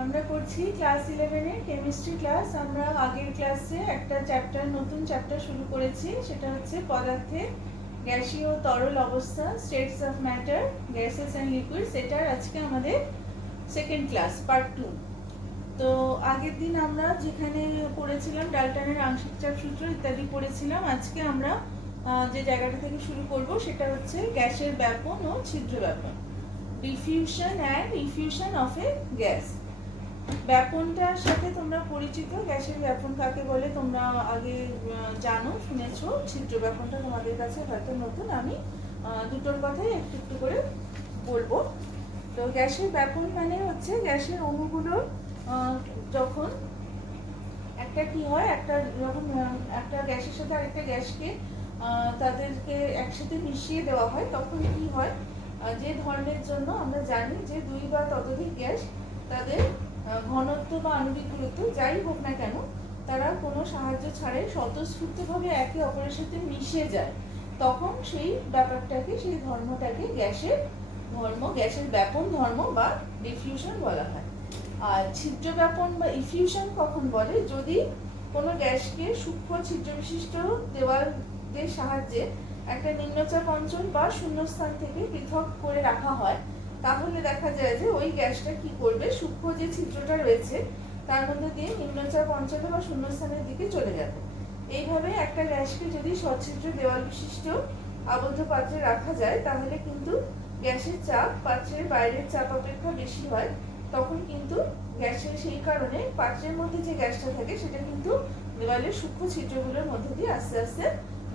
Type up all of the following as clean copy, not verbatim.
আমরা করছি ক্লাস 11 এর কেমিস্ট্রি ক্লাস। আমরা আগের ক্লাসে একটা নতুন চ্যাপ্টার শুরু করেছি, সেটা হচ্ছে পদার্থের গ্যাসীয় তরল অবস্থা, states of matter, gases and liquids. এটার আজকে আমাদের সেকেন্ড ক্লাস, পার্ট 2। তো আগের দিন আমরা যেখানে পড়েছিলাম ডাল্টনের আংশিক চাপ সূত্র ইত্যাদি পড়েছিলাম, আজকে আমরা যে জায়গাটা থেকে শুরু করব সেটা হচ্ছে গ্যাসের ব্যাপন ও ছিদ্র ব্যাপন, diffusion and effusion of a gas. ব্যাপনটার সাথে তোমরা পরিচিত, গ্যাসের ব্যাপন কাকে বলে তোমরা আগে জানো, শুনেছো। ছিদ্র ব্যাপনটা তোমাদের কাছে হয়তো নতুন, আমি দুটোর কথাই একটু একটু করে বলবো। তো গ্যাসের ব্যাপন মানে হচ্ছে গ্যাসের অণুগুলো যখন একটা কি হয়, যখন একটা গ্যাসের সাথে আরেকটা গ্যাসকে তাদেরকে একসাথে মিশিয়ে দেওয়া হয়, তখন কি হয়, যে ধর্মের জন্য আমরা জানি যে দুই বা ততোধিক গ্যাস তাদের ঘনত্ব বা আণবিক গুরুত্ব যাই হোক না কেন, তারা কোনো সাহায্য ছাড়াই স্বতঃস্ফূর্তভাবে একে অপরের সাথে মিশে যায়, তখন সেই ব্যাপারটাকে, সেই ধর্মটাকে গ্যাসের ধর্ম, গ্যাসের ব্যাপন ধর্ম বা ডিফিউশন বলা হয়। আর ছিদ্র ব্যাপন বা ইফিউশন কখন বলে, যদি কোনো গ্যাসকে সূক্ষ্ম ছিদ্র বিশিষ্ট দেওয়ালের সাহায্যে একটা নিম্নচাপ অঞ্চল বা শূন্যস্থান থেকে পৃথক করে রাখা হয়, তাহলে দেখা যায় যে ওই গ্যাসটা কি করবে, সূক্ষ্ম যে ছিদ্রটা রয়েছে তার মধ্যে দিয়ে নিম্নচাপ অঞ্চলে বা শূন্যস্থানের দিকে চলে যাবে। এইভাবে একটা গ্যাসকে যদি সচ্ছিদ্র দেওয়াল বিশিষ্ট আবদ্ধ পাত্রে রাখা যায়, তাহলে কিন্তু গ্যাসের চাপ পাত্রের বাইরের চাপ অপেক্ষা বেশি হয়। তখন কিন্তু গ্যাসের সেই কারণে পাত্রের মধ্যে যে গ্যাসটা থাকে সেটা কিন্তু দেওয়ালের সূক্ষ্ম ছিদ্রগুলোর মধ্যে দিয়ে আস্তে আস্তে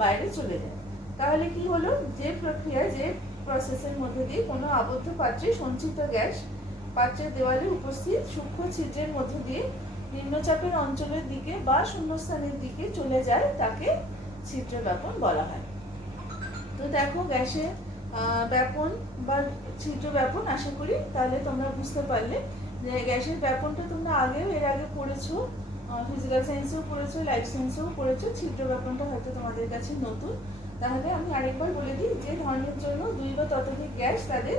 বাইরে চলে যায়। তাহলে কি হলো, যে প্রক্রিয়ায়, যে প্রসেসের মধ্যে দিয়ে কোনো আবদ্ধ পাত্রে সঞ্চিত গ্যাস পাত্রের দেওয়ালে উপস্থিত সূক্ষ্ম ছিদ্রের মধ্য দিয়ে নিম্নচাপের অঞ্চলের দিকে বা শূন্যস্থানের দিকে চলে যায়, তাকে ছিদ্র ব্যাপন বলা হয়। তো দেখো, গ্যাসের ব্যাপন বা ছিদ্র ব্যাপন, আশা করি তাহলে তোমরা বুঝতে পারলে যে গ্যাসের ব্যাপনটা তোমরা এর আগে পড়েছো, ফিজিক্যাল সায়েন্সেও পড়েছো, লাইফ সায়েন্সেও পড়েছো। ছিদ্র ব্যাপনটা হয়তো তোমাদের কাছে নতুন। তাহলে আমি আরেকবার বলে দিই, যে ধর্মের জন্য দুই বা ততোধিক গ্যাস তাদের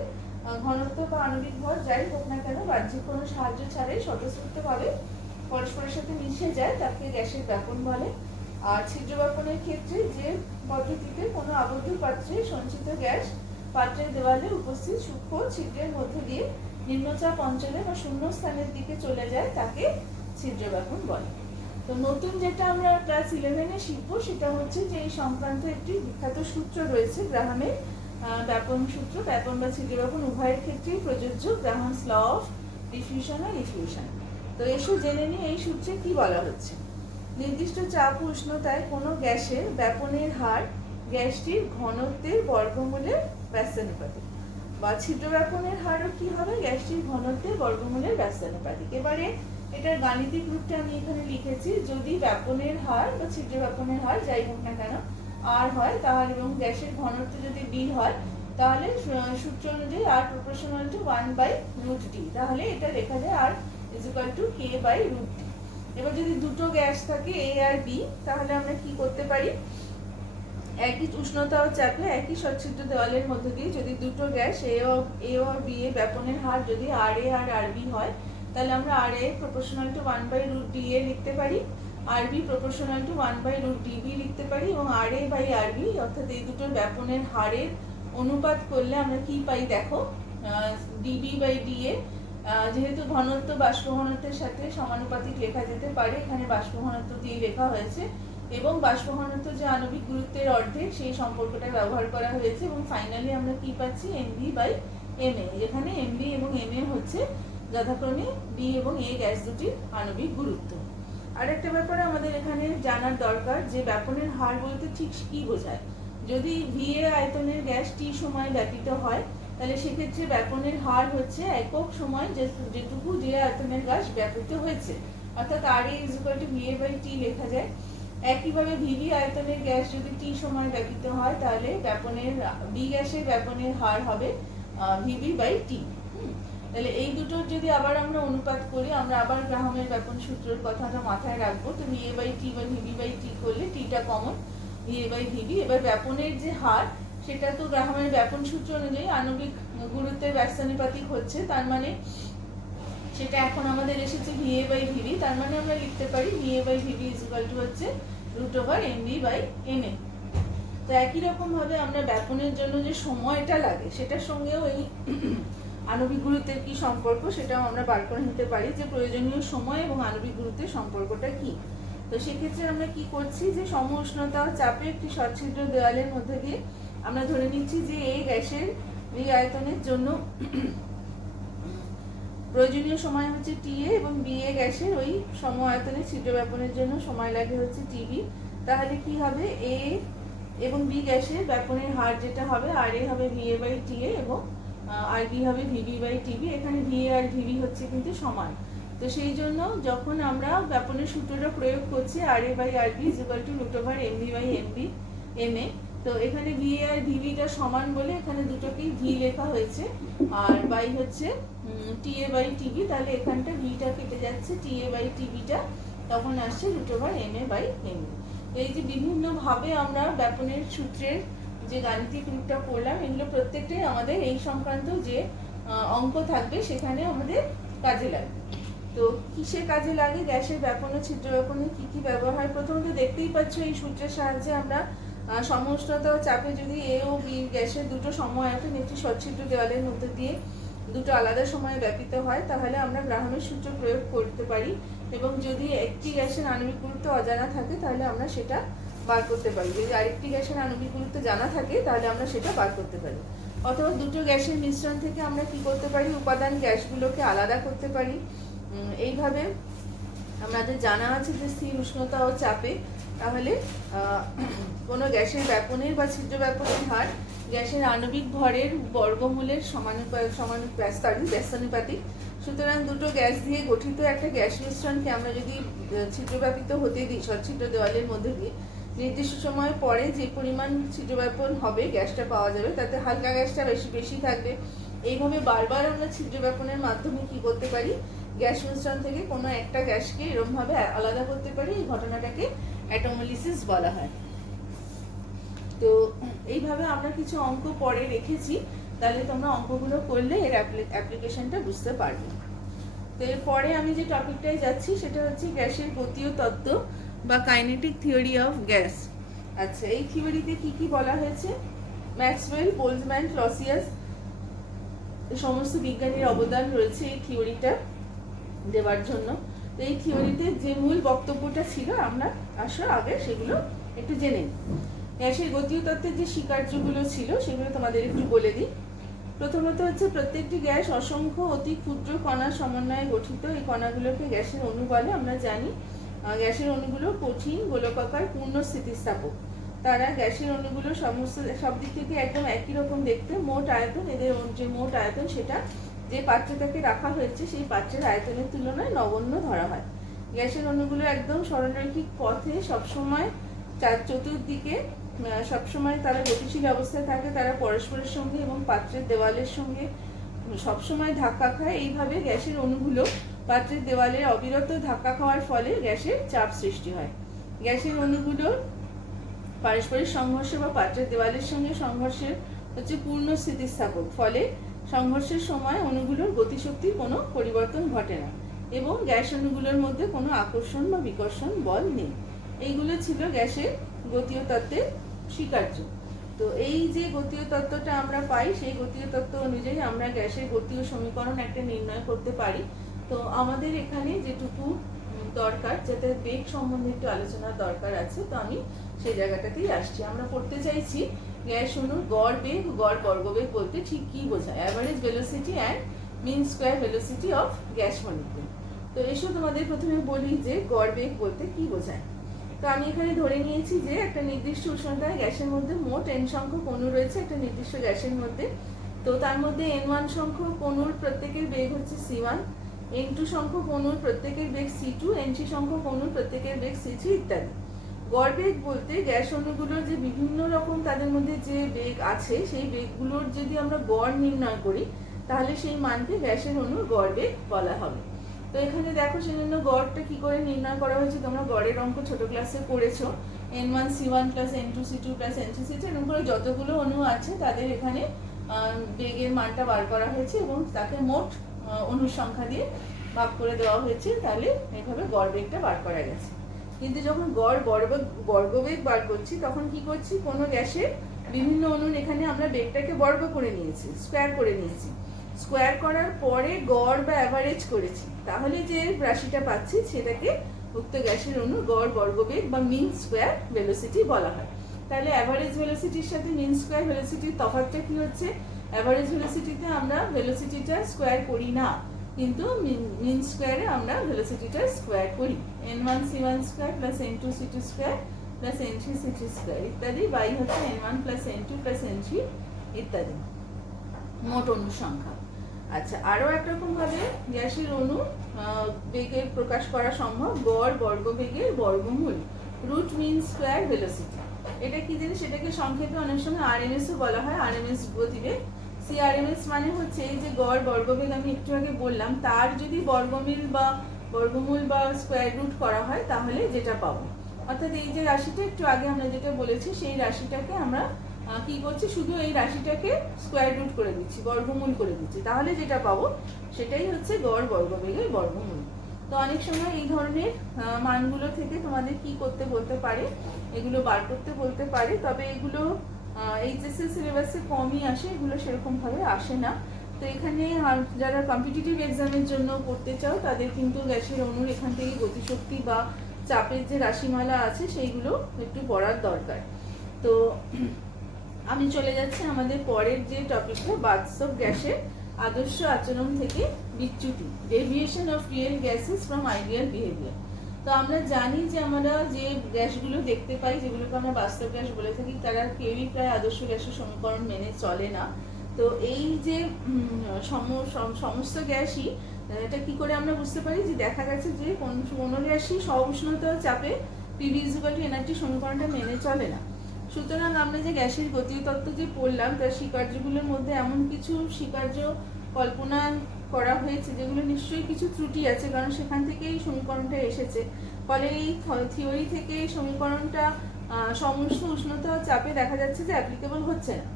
ঘনত্ব বা আণবিক ভর যাই হোক না কেন, বাহ্যিক কোনো সাহায্য ছাড়াই স্বতঃস্ফূর্তভাবে পরস্পরের সাথে মিশে যায়, তাকে গ্যাসের ব্যাপন বলে। আর ছিদ্র ব্যাপনের ক্ষেত্রে যে পদ্ধতিতে কোনো আবদ্ধ পাত্রে সঞ্চিত গ্যাস পাত্রের দেওয়ালে উপস্থিত সূক্ষ্ম ছিদ্রের মধ্য দিয়ে নিম্নচাপ অঞ্চলে বা শূন্যস্থানের দিকে চলে যায়, তাকে ছিদ্র ব্যাপন বলে। তো নতুন যেটা আমরা ক্লাস 11-এ শিখবো সেটা হচ্ছে যে এই সংক্রান্ত একটি বিখ্যাত সূত্র রয়েছে, গ্রাহামের ব্যাপন সূত্র। ব্যাপন বা ছিদ্র ব্যাপন উভয়ের ক্ষেত্রেই প্রযোজ্য, গ্রাহামস ল অফ ডিফিউশন আর ইফিউশন। তো এসো জেনে নিই এই সূত্রে কি বলা হচ্ছে। নির্দিষ্ট চাপ ও উষ্ণতায় কোনো গ্যাসের ব্যাপনের হার গ্যাসটির ঘনত্বের বর্গমূলের ব্যস্তানুপাতিক, বা ছিদ্র ব্যাপনের হারও কি হবে, গ্যাসটির ঘনত্বের বর্গমূলের ব্যস্তানুপাতিক। এবারে এটার গাণিতিক রূপটা আমি এখানে লিখেছি। যদি ব্যাপনের হার বা ছিদ্র ব্যাপনের হার যাই হোক না কেন আর হয়, তাহলে এবং গ্যাসের ঘনত্ব যদি ডি হয়, তাহলে সূত্র অনুযায়ী আর প্রপোর্শনাল টু 1/√d, তাহলে এটা লেখা যায় আর ইজ ইকুয়াল টু k/√d। এবার যদি দুটো গ্যাস থাকে এ আর বি, তাহলে আমরা কি করতে পারি, একই উষ্ণতা ও চাপে একই সচ্ছিদ্র দেওয়ালের মধ্য দিয়ে যদি দুটো gas A O B A ব্যাপনের হার যদি আর এ আর আর বি হয়, তাহলে আমরা আর এ প্রপোর্শনাল টু 1/√d এ লিখতে পারি, আর বি প্রপোর্শনাল টু 1/√db লিখতে পারি, এবং আর এ বাই আর বি অর্থাৎ এই দুটোর ব্যাপনের হারের অনুপাত করলে আমরা কি পাই দেখো, ডিবি বাই ডি এ। যেহেতু ঘনত্ব বাষ্প ঘনত্বের সাথে সমানুপাতিক লেখা যেতে পারে, এখানে বাষ্প ঘনত্ব দিয়ে লেখা হয়েছে, এবং বাষ্প ঘনত্ব যে আণবিক গুরুত্বের অর্ধেক সেই সম্পর্কটা ব্যবহার করা হয়েছে, এবং ফাইনালি আমরা কি পাচ্ছি, এমভি বাই এমএ, যেখানে এমভি এবং এমএ হচ্ছে যথাক্রমে বি এবং এ গ্যাস দুটির আণবিক গুরুত্ব। আরেকটা ব্যাপারে আমাদের এখানে জানার দরকার, যে ব্যাপনের হার বলতে ঠিক কি বোঝায়। যদি ভিএ আয়তনের গ্যাস টি সময় ব্যাপিত হয়, তাহলে সেক্ষেত্রে ব্যাপনের হার হচ্ছে একক সময় যেটুকু যে আয়তনের গ্যাস ব্যাপিত হয়েছে, অর্থাৎ R A is equal to VA by T লেখা যায়। একইভাবে ভিভি আয়তনের গ্যাস যদি টি সময় ব্যাপিত হয়, তাহলে ব্যাপনের বি গ্যাসের ব্যাপনের হার হবে ভিভি বাই টি। তাহলে এই দুটোর যদি আবার আমরা অনুপাত করি, আমরা আবার গ্রাহামের ব্যাপন সূত্রের কথাটা মাথায় রাখবো। তো ভিএ বাই টি বা ভিভি বাই টি করলে টিটা কমন, ভিএ বাই ভিভি। এবার ব্যাপনের যে হার, সেটা তো গ্রাহামের ব্যাপন সূত্র অনুযায়ী আণবিক গুরুত্বের ব্যস্তানুপাতিক হচ্ছে, তার মানে সেটা এখন আমাদের এসেছে VA বাই VB, তার মানে আমরা লিখতে পারি VA by VB is equal to হচ্ছে √MB বাই MA। তো একই রকম ভাবে আমরা ব্যাপনের জন্য যে সময়টা লাগে সেটার সঙ্গেও এই আণবিক গুরুত্বের কি সম্পর্ক সেটাও আমরা বার করে নিতে পারি, যে প্রয়োজনীয় সময় এবং আণবিক গুরুত্বের সম্পর্কটা কি। তো সেক্ষেত্রে আমরা কি করছি, যে সম উষ্ণতা ও চাপে একটি সচ্ছিদ্র দেওয়ালের মধ্যে দিয়ে আমরা ধরে নিচ্ছি যে এই গ্যাসের এই আয়তনের জন্য প্রয়োজনীয় সময় হচ্ছে TA এবং BA গ্যাসের ওই সম আয়তনের ছিদ্র ব্যাপনের জন্য সময় লাগে হচ্ছে TB। তাহলে কি হবে, A এবং B গ্যাসের ব্যাপনের হার যেটা হবে RA হবে VA বাই TA এবং RB হবে VB বাই TB। এখানে VA আর VB হচ্ছে কিন্তু সমান। তো সেই জন্য যখন আমরা ব্যাপনের সূত্রটা প্রয়োগ করছি RA by RB is equal to √MB by MA। তো এখানে VA আর VBটা সমান বলে এখানে দুটোকেই V লেখা হয়েছে, আর বাই হচ্ছে TA বাই TB। তাহলে এখানটা Vটা কেটে যাচ্ছে, TA বাই TBটা তখন আসছে √MA বাই MB। এই যে বিভিন্নভাবে আমরা ব্যাপনের সূত্রের যে গাণিতিক রূপটা পড়লাম, এগুলো প্রত্যেকটাই আমাদের এই সংক্রান্ত যে অঙ্ক থাকবে সেখানে আমাদের কাজে লাগবে। তো কিসে কাজে লাগে, গ্যাসের ব্যাপন ও ছিদ্র ব্যাপনে কি কি ব্যবহার হয়। প্রথমত দেখতেই পাচ্ছ এই সূত্রের সাহায্যে আমরা সম উষ্ণতা ও চাপে যদি A ও B গ্যাসের দুটো সম আয়তন একটি সচ্ছিদ্র দেওয়ালের মধ্যে দিয়ে দুটো আলাদা সময়ে ব্যাপিত হয় তাহলে আমরা গ্রাহামের সূত্র প্রয়োগ করতে পারি, এবং যদি একটি গ্যাসের আণবিক গুরুত্ব অজানা থাকে তাহলে আমরা সেটা বার করতে পারি। যদি আরেকটি গ্যাসের আণবিক গুরুত্ব জানা থাকে তাহলে আমরা সেটা বার করতে পারি। অথবা দুটো গ্যাসের মিশ্রণ থেকে আমরা কি করতে পারি, উপাদান গ্যাসগুলোকে আলাদা করতে পারি। এইভাবে আমাদের জানা আছে যে স্থির উষ্ণতা ও চাপে তাহলে কোনো গ্যাসের ব্যাপনের বা ছিদ্র ব্যাপনের হার গ্যাসের আণবিক ভরের বর্গমূলের ব্যস্তানুপাতিক। সুতরাং দুটো গ্যাস দিয়ে গঠিত একটা গ্যাস মিশ্রণকে আমরা যদি ছিদ্রব্যাপিত হতে দিই সচ্ছিদ্র দেওয়ালের মধ্যে দিয়ে, নির্দিষ্ট সময় পরে যে পরিমাণ ছিদ্রব্যাপন হবে গ্যাসটা পাওয়া যাবে তাতে হালকা গ্যাসটা বেশি থাকবে। এইভাবে বারবার আমরা ছিদ্র ব্যাপনের মাধ্যমে কি করতে পারি, গ্যাস মিশ্রণ থেকে কোনো একটা গ্যাসকে এরকমভাবে আলাদা করতে পারি। এই ঘটনাটাকে অ্যাটোমোলিসিস বলা হয়। তো এইভাবে আমরা কিছু অঙ্ক পরে রেখেছি, তাহলে তোমরা অঙ্কগুলো করলে এর অ্যাপ্লিকেশনটা বুঝতে পারবে। তো এরপরে আমি যে টপিকটায় যাচ্ছি সেটা হচ্ছে গ্যাসের গতীয় তত্ত্ব বা কাইনেটিক থিওরি অফ গ্যাস। আচ্ছা, এই থিওরিতে কি কি বলা হয়েছে, ম্যাক্সওয়েল, বোলজম্যান, ক্লসিয়াস সমস্ত বিজ্ঞানীর অবদান রয়েছে এই থিওরিটা দেওয়ার জন্য। তো এই থিওরিতে যে মূল বক্তব্যটা ছিল আমরা আগে সেগুলো একটু জেনে নিই। গ্যাসের গতীয় তত্ত্বের যে স্বীকার্যগুলো ছিল সেগুলো তোমাদের একটু বলে দিই। প্রথমত হচ্ছে প্রত্যেকটি গ্যাস অসংখ্য অতি ক্ষুদ্র কণার সমন্বয়ে গঠিত। এই কণাগুলোকে গ্যাসের অণু বলে। আমরা জানি গ্যাসের অণুগুলো কঠিন, গোলকাকার, পূর্ণ স্থিতিস্থাপক। তারা গ্যাসের অণুগুলো সব দিক থেকে একদম একই রকম দেখতে। মোট আয়তন, এদের যে মোট আয়তন সেটা যে পাত্রটাকে রাখা হয়েছে সেই পাত্রের আয়তনের তুলনায় নগণ্য ধরা হয়। গ্যাসের অণুগুলো একদম সরলরৈখিক পথে সবসময় চতুর্দিকে সবসময় তারা গতিশীল অবস্থায় থাকে। তারা পরস্পরের সঙ্গে এবং পাত্রের দেওয়ালের সঙ্গে সবসময় ধাক্কা খায়। এইভাবে গ্যাসের অণুগুলো পাত্রের দেওয়ালের অবিরত ধাক্কা খাওয়ার ফলে গ্যাসের চাপ সৃষ্টি হয়। গ্যাসের অণুগুলোর পারস্পরিক সংঘর্ষ বা পাত্রের দেওয়ালের সঙ্গে সংঘর্ষের হচ্ছে পূর্ণ স্থিতিস্থাপক। ফলে সংঘর্ষের সময় অণুগুলোর গতিশক্তির কোনো পরিবর্তন ঘটে না এবং গ্যাস অণুগুলোর মধ্যে কোনো আকর্ষণ বা বিকর্ষণ বল নেই। এইগুলো ছিল গ্যাসের গতীয় তত্ত্বের স্বীকার্য। তো এই যে গতীয় তত্ত্বটা আমরা পাই সেই গতীয় তত্ত্ব অনুযায়ী আমরা গ্যাসের গতীয় সমীকরণ একটা নির্ণয় করতে পারি। তো আমাদের এখানে যেটুকু দরকার, যাতে বেগ সম্বন্ধে একটু আলোচনার দরকার আছে, তো আমি সেই জায়গাটাতেই আসছি। আমরা পড়তে চাইছি গ্যাস অণুর গড় বেগ, গড় বর্গবেগ বলতে ঠিক কি বোঝায়, average velocity and mean square velocity of gas molecule. তো এসো তোমাদের প্রথমে বলি যে গড় বেগ বলতে কি বোঝায়। তো আমি এখানে ধরে নিয়েছি যে একটা নির্দিষ্ট উষ্ণতায় গ্যাসের মধ্যে মোট n সংখ্যক অণু রয়েছে একটা নির্দিষ্ট গ্যাসের মধ্যে। তো তার মধ্যে n1 সংখ্যক অণুর প্রত্যেকের বেগ হচ্ছে c1, n2 সংখ্যক অণুর প্রত্যেকের বেগ c2, n3 সংখ্যক অণুর প্রত্যেকের বেগ c3 ইত্যাদি। গড় বেগ বলতে গ্যাস অণুগুলোর যে বিভিন্ন রকম তাদের মধ্যে যে বেগ আছে সেই বেগগুলোর যদি আমরা গড় নির্ণয় করি তাহলে সেই মানকে গ্যাসের অণুর গড় বেগ বলা হবে। তো এখানে দেখো সেজন্য গড়টা কি করে নির্ণয় করা হয়েছে, তোমরা গড়ের অঙ্ক ছোট ক্লাসে পড়েছো। n1 c1 plus n2 c2 plus n3 c3 এরকম করে যতগুলো অণু আছে তাদের এখানে বেগের মানটা বার করা হয়েছে এবং তাকে মোট অণুর সংখ্যা দিয়ে ভাগ করে দেওয়া হয়েছে, তাহলে এইভাবে গড় বেগটা বার করা গেছে। কিন্তু যখন গড় বর্গবেগ বার করছি তখন কি করছি, কোনো গ্যাসে বিভিন্ন অণুর এখানে আমরা বেগটাকে বর্গ করে নিয়েছি, স্কোয়ার করে নিয়েছি। স্কোয়ার করার পরে গড় বা অ্যাভারেজ করেছি, তাহলে যে রাশিটা পাচ্ছি সেটাকে উক্ত গ্যাসের অণুর গড় বর্গবেগ বা মিন স্কোয়ার ভেলোসিটি বলা হয়। তাহলে অ্যাভারেজ ভেলোসিটির সাথে মিন স্কোয়ার ভেলোসিটির তফাৎটা কি হচ্ছে, অ্যাভারেজ ভেলোসিটিতে আমরা ভেলোসিটিটা স্কোয়ার করি না, কিন্তু মিন স্কোয়ারে আমরা ভেলোসিটিটা স্কোয়ার করি। n1 c1 square plus n2 c2 square plus n3 c3 square ইত্যাদি, বাই হচ্ছে n1 plus n2 plus n3 ইত্যাদি, মোট অণুর সংখ্যা। আচ্ছা, আরও একরকম ভাবে গ্যাসের অণু বেগের প্রকাশ করা সম্ভব, গড় বর্গবেগের বর্গমূল, রুট মিন স্কোয়ার ভেলোসিটি। এটা কি জিনিস, এটাকে সংক্ষেপে অনেক সময় আরএমএসও বলা হয়, আরএমএস গতিবেগ। সিআরএমএস মানে হচ্ছে এই যে গড় বর্গবেগ আমি একটু আগে বললাম, তার যদি বর্গমূল বা স্কোয়ার রুট করা হয় তাহলে যেটা পাবো, অর্থাৎ এই যে রাশিটা একটু আগে আমরা যেটা বলেছি সেই রাশিটাকে আমরা কি করছি, শুধু এই রাশিটাকে স্কোয়ার রুট করে দিচ্ছি, বর্গমূল করে দিচ্ছি, তাহলে যেটা পাবো সেটাই হচ্ছে গড় বর্গবেগের বর্গমূল। তো অনেক সময় এই ধরনের মানগুলো থেকে তোমাদের কি করতে বলতে পারে, এগুলো বার করতে বলতে পারে, তবে এগুলো এইচএসসি সিলেবাসে কমই আসে, এগুলো সেরকম ভাবে আসে না। তো এখানে যারা কম্পিটিটিভ এক্সামের জন্য পড়তে চাও তাদের কিন্তু গ্যাসের অণুর এখান থেকে গতিশক্তি বা চাপের যে রাশিমালা আছে সেইগুলো একটু পড়ার দরকার। তো আমি চলে যাচ্ছি আমাদের পরের যে টপিকটা, বাস্তব গ্যাসের আদর্শ আচরণ থেকে বিচ্যুতি, deviation of real gases from ideal behaviour. তো আমরা জানি যে আমরা যে গ্যাসগুলো দেখতে পাই, যেগুলোকে আমরা বাস্তব গ্যাস বলে থাকি, তারা কেউই প্রায় আদর্শ গ্যাসের সমীকরণ মেনে চলে না। তো এই যে সমস্ত গ্যাসই, এটা কি করে আমরা বুঝতে পারি, যে দেখা গেছে যে কোনো গ্যাসই সউষ্ণতা চাপে পিভি ইকুয়াল টু এনআরটি সমীকরণটা মেনে চলে না। সুতরাং আমরা যে গ্যাসের গতীয় তত্ত্ব যে পড়লাম, তার স্বীকার্যগুলোর মধ্যে এমন কিছু স্বীকার্য কল্পনা করা হয়েছে যেগুলো নিশ্চয়ই কিছু ত্রুটি আছে, কারণ সেখান থেকেই সমীকরণটা এসেছে। ফলে এই থিওরি থেকে এই সমীকরণটা সমস্ত উষ্ণতা চাপে দেখা যাচ্ছে যে অ্যাপ্লিকেবল হচ্ছে না।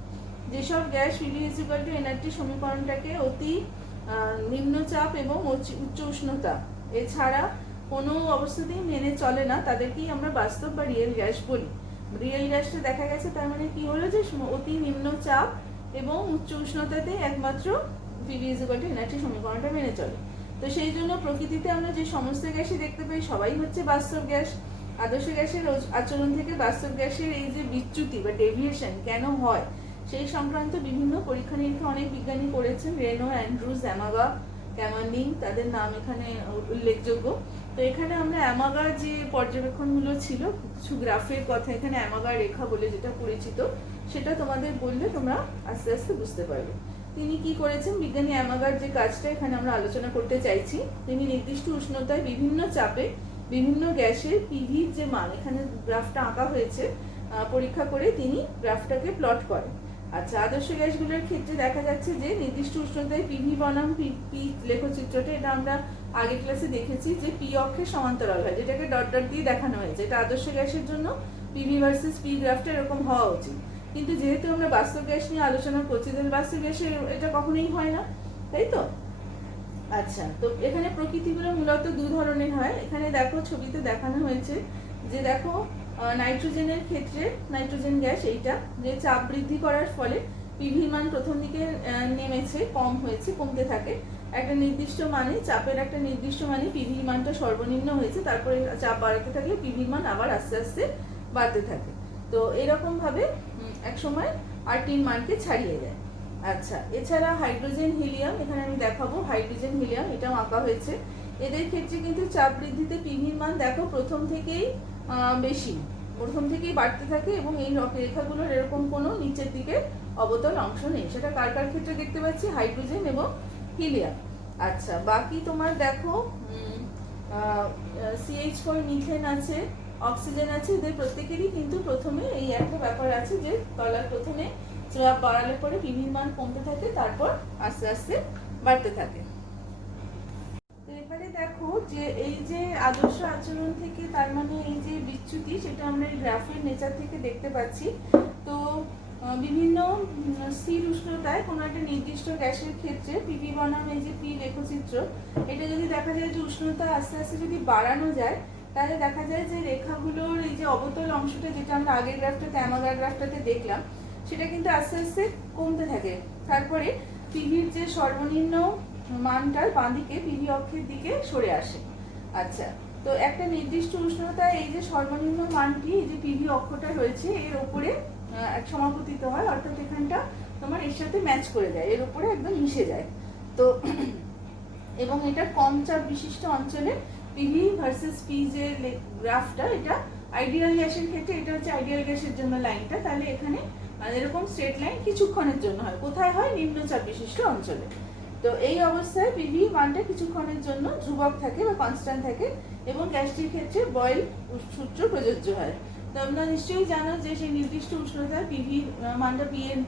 যেসব গ্যাস পিভি ইকুয়াল টু এনআরটি সমীকরণটাকে অতি নিম্নচাপ এবং উচ্চ উষ্ণতা এছাড়া কোনো অবস্থাতেই মেনে চলে না, তাদেরকেই আমরা বাস্তব বা রিয়েল গ্যাস বলি। রিয়েল গ্যাসটা দেখা গেছে তার মানে কি হলো, যে অতি নিম্ন চাপ এবং উচ্চ উষ্ণতাতে একমাত্র পিভি ইকুয়াল টু এনআরটি সমীকরণটা মেনে চলে। তো সেই জন্য প্রকৃতিতে আমরা যে সমস্ত গ্যাসই দেখতে পাই সবাই হচ্ছে বাস্তব গ্যাস। আদর্শ গ্যাসের আচরণ থেকে বাস্তব গ্যাসের এই যে বিচ্যুতি বা ডেভিয়েশন কেন হয় সেই সংক্রান্ত বিভিন্ন পরীক্ষা নিরীক্ষা অনেক বিজ্ঞানী করেছেন, রেনো, অ্যান্ড্রুজ, অ্যামাগা, ক্যামার্নিং, তাদের নাম এখানে উল্লেখযোগ্য। তো এখানে আমরা অ্যামাগার যে পর্যবেক্ষণগুলো ছিল, কিছু গ্রাফের কথা, এখানে অ্যামাগার রেখা বলে যেটা পরিচিত, সেটা তোমাদের বললে তোমরা আস্তে আস্তে বুঝতে পারবে। তিনি কি করেছেন, বিজ্ঞানী অ্যামাগার যে কাজটা এখানে আমরা আলোচনা করতে চাইছি, তিনি নির্দিষ্ট উষ্ণতায় বিভিন্ন চাপে বিভিন্ন গ্যাসের পিভির যে মান, এখানে গ্রাফটা আঁকা হয়েছে, পরীক্ষা করে তিনি গ্রাফটাকে প্লট করেন। আচ্ছা, আদর্শ গ্যাসগুলোর ক্ষেত্রে দেখা যাচ্ছে যে নির্দিষ্ট উষ্ণতায় পিভি বনাম পি লেখচিত্রটা, এটা আমরা আগের ক্লাসে দেখেছি যে পি অক্ষের সমান্তরাল হয়, যেটাকে ডট ডট দিয়ে দেখানো হয়েছে। এটা আদর্শ গ্যাসের জন্য পিভি ভার্সেস পি গ্রাফটা এরকম হওয়া উচিত, কিন্তু যেহেতু আমরা বাস্তব গ্যাস নিয়ে আলোচনা করছি, তাহলে বাস্তব গ্যাসের এটা কখনোই হয় না, তাই তো? আচ্ছা, তো এখানে প্রকৃতিগুলো মূলত দু ধরনের হয়। এখানে দেখো ছবিতে দেখানো হয়েছে যে দেখো নাইট্রোজেনের ক্ষেত্রে, নাইট্রোজেন গ্যাস এইটা, যে চাপ বৃদ্ধি করার ফলে পিভি মান প্রথম দিকে নেমেছে, কম হয়েছে, কমতে থাকে একটা নির্দিষ্ট মানে, চাপের একটা নির্দিষ্ট মানে পিভি মানটা সর্বনিম্ন হয়েছে, তারপরে চাপ বাড়াতে থাকলে পিভি মান আবার আস্তে আস্তে বাড়তে থাকে। তো এরকম ভাবে এক সময় আরটির মানকে ছাড়িয়ে যায়। আচ্ছা, এছাড়া হাইড্রোজেন, হিলিয়াম, এখানে আমি দেখাবো হাইড্রোজেন, হিলিয়াম, এটাও আঁকা হয়েছে। এদের ক্ষেত্রে কিন্তু চাপ বৃদ্ধিতে পিভির মান দেখো প্রথম থেকেই বেশি, প্রথম থেকেই বাড়তে থাকে এবং এই রেখাগুলোর এরকম কোনো নিচের দিকে অবতল অংশ নেই। সেটা কার কার ক্ষেত্রে দেখতে পাচ্ছি, হাইড্রোজেন এবং হিলিয়াম। আচ্ছা, বাকি তোমার দেখো CH4 মিথেন আছে, অক্সিজেন আছে, এদের প্রত্যেকেরই কিন্তু প্রথমে এই একটা ব্যাপার আছে যে তলার প্রথমে চাপ বাড়ালে পরে পিভির মান কমতে থাকে, তারপর আস্তে আস্তে বাড়তে থাকে। এবারে দেখো যে এই যে আদর্শ আচরণ থেকে, তার মানে এই যে বিচ্যুতি, সেটা আমরা এই গ্রাফের নেচার থেকে দেখতে পাচ্ছি। তো বিভিন্ন স্থির উষ্ণতায় কোনো একটা নির্দিষ্ট গ্যাসের ক্ষেত্রে পিভি বনাম এই যে পি লেখচিত্র, এটা যদি দেখা যায় যে উষ্ণতা আস্তে আস্তে যদি বাড়ানো যায়, তাহলে দেখা যায় যে রেখাগুলোর এই যে অবতল অংশটা, যেটা আমরা আগের গ্রাফটাতে আমাদের গ্রাফটাতে দেখলাম, সেটা কিন্তু আস্তে আস্তে কমতে থাকে। তারপরে পিভির যে সর্বনিম্ন মানটার বাঁ দিকে পিভি অক্ষের দিকে সরে আসে। আচ্ছা, তো একটা নির্দিষ্ট উষ্ণতায় এই যে সর্বনিম্ন মানটি, এই যে পিভি অক্ষটা রয়েছে এর উপরে সমাপতিত হয়, অর্থাৎ এখানটা তোমার এর সাথে ম্যাচ করে যায়, এর উপরে একদম মিশে যায়। তো এবং এটা কম চাপ বিশিষ্ট অঞ্চলে পিভি ভার্সেস পি যে গ্রাফটা, এটা আইডিয়াল গ্যাসের ক্ষেত্রে এটা হচ্ছে আইডিয়াল গ্যাসের জন্য লাইনটা, তাহলে এখানে এরকম স্ট্রেট লাইন কিছুক্ষণের জন্য হয়। কোথায় হয়? নিম্নচাপ বিশিষ্ট অঞ্চলে। তো এই অবস্থায় পিভি মানটা কিছুক্ষণের জন্য ধ্রুবক থাকে বা কনস্ট্যান্ট থাকে এবং গ্যাসটির ক্ষেত্রে বয়েল সূত্র প্রযোজ্য হয়। তোমরা নিশ্চয়ই জানো যে সেই নির্দিষ্ট উষ্ণতায় পিভি মানটা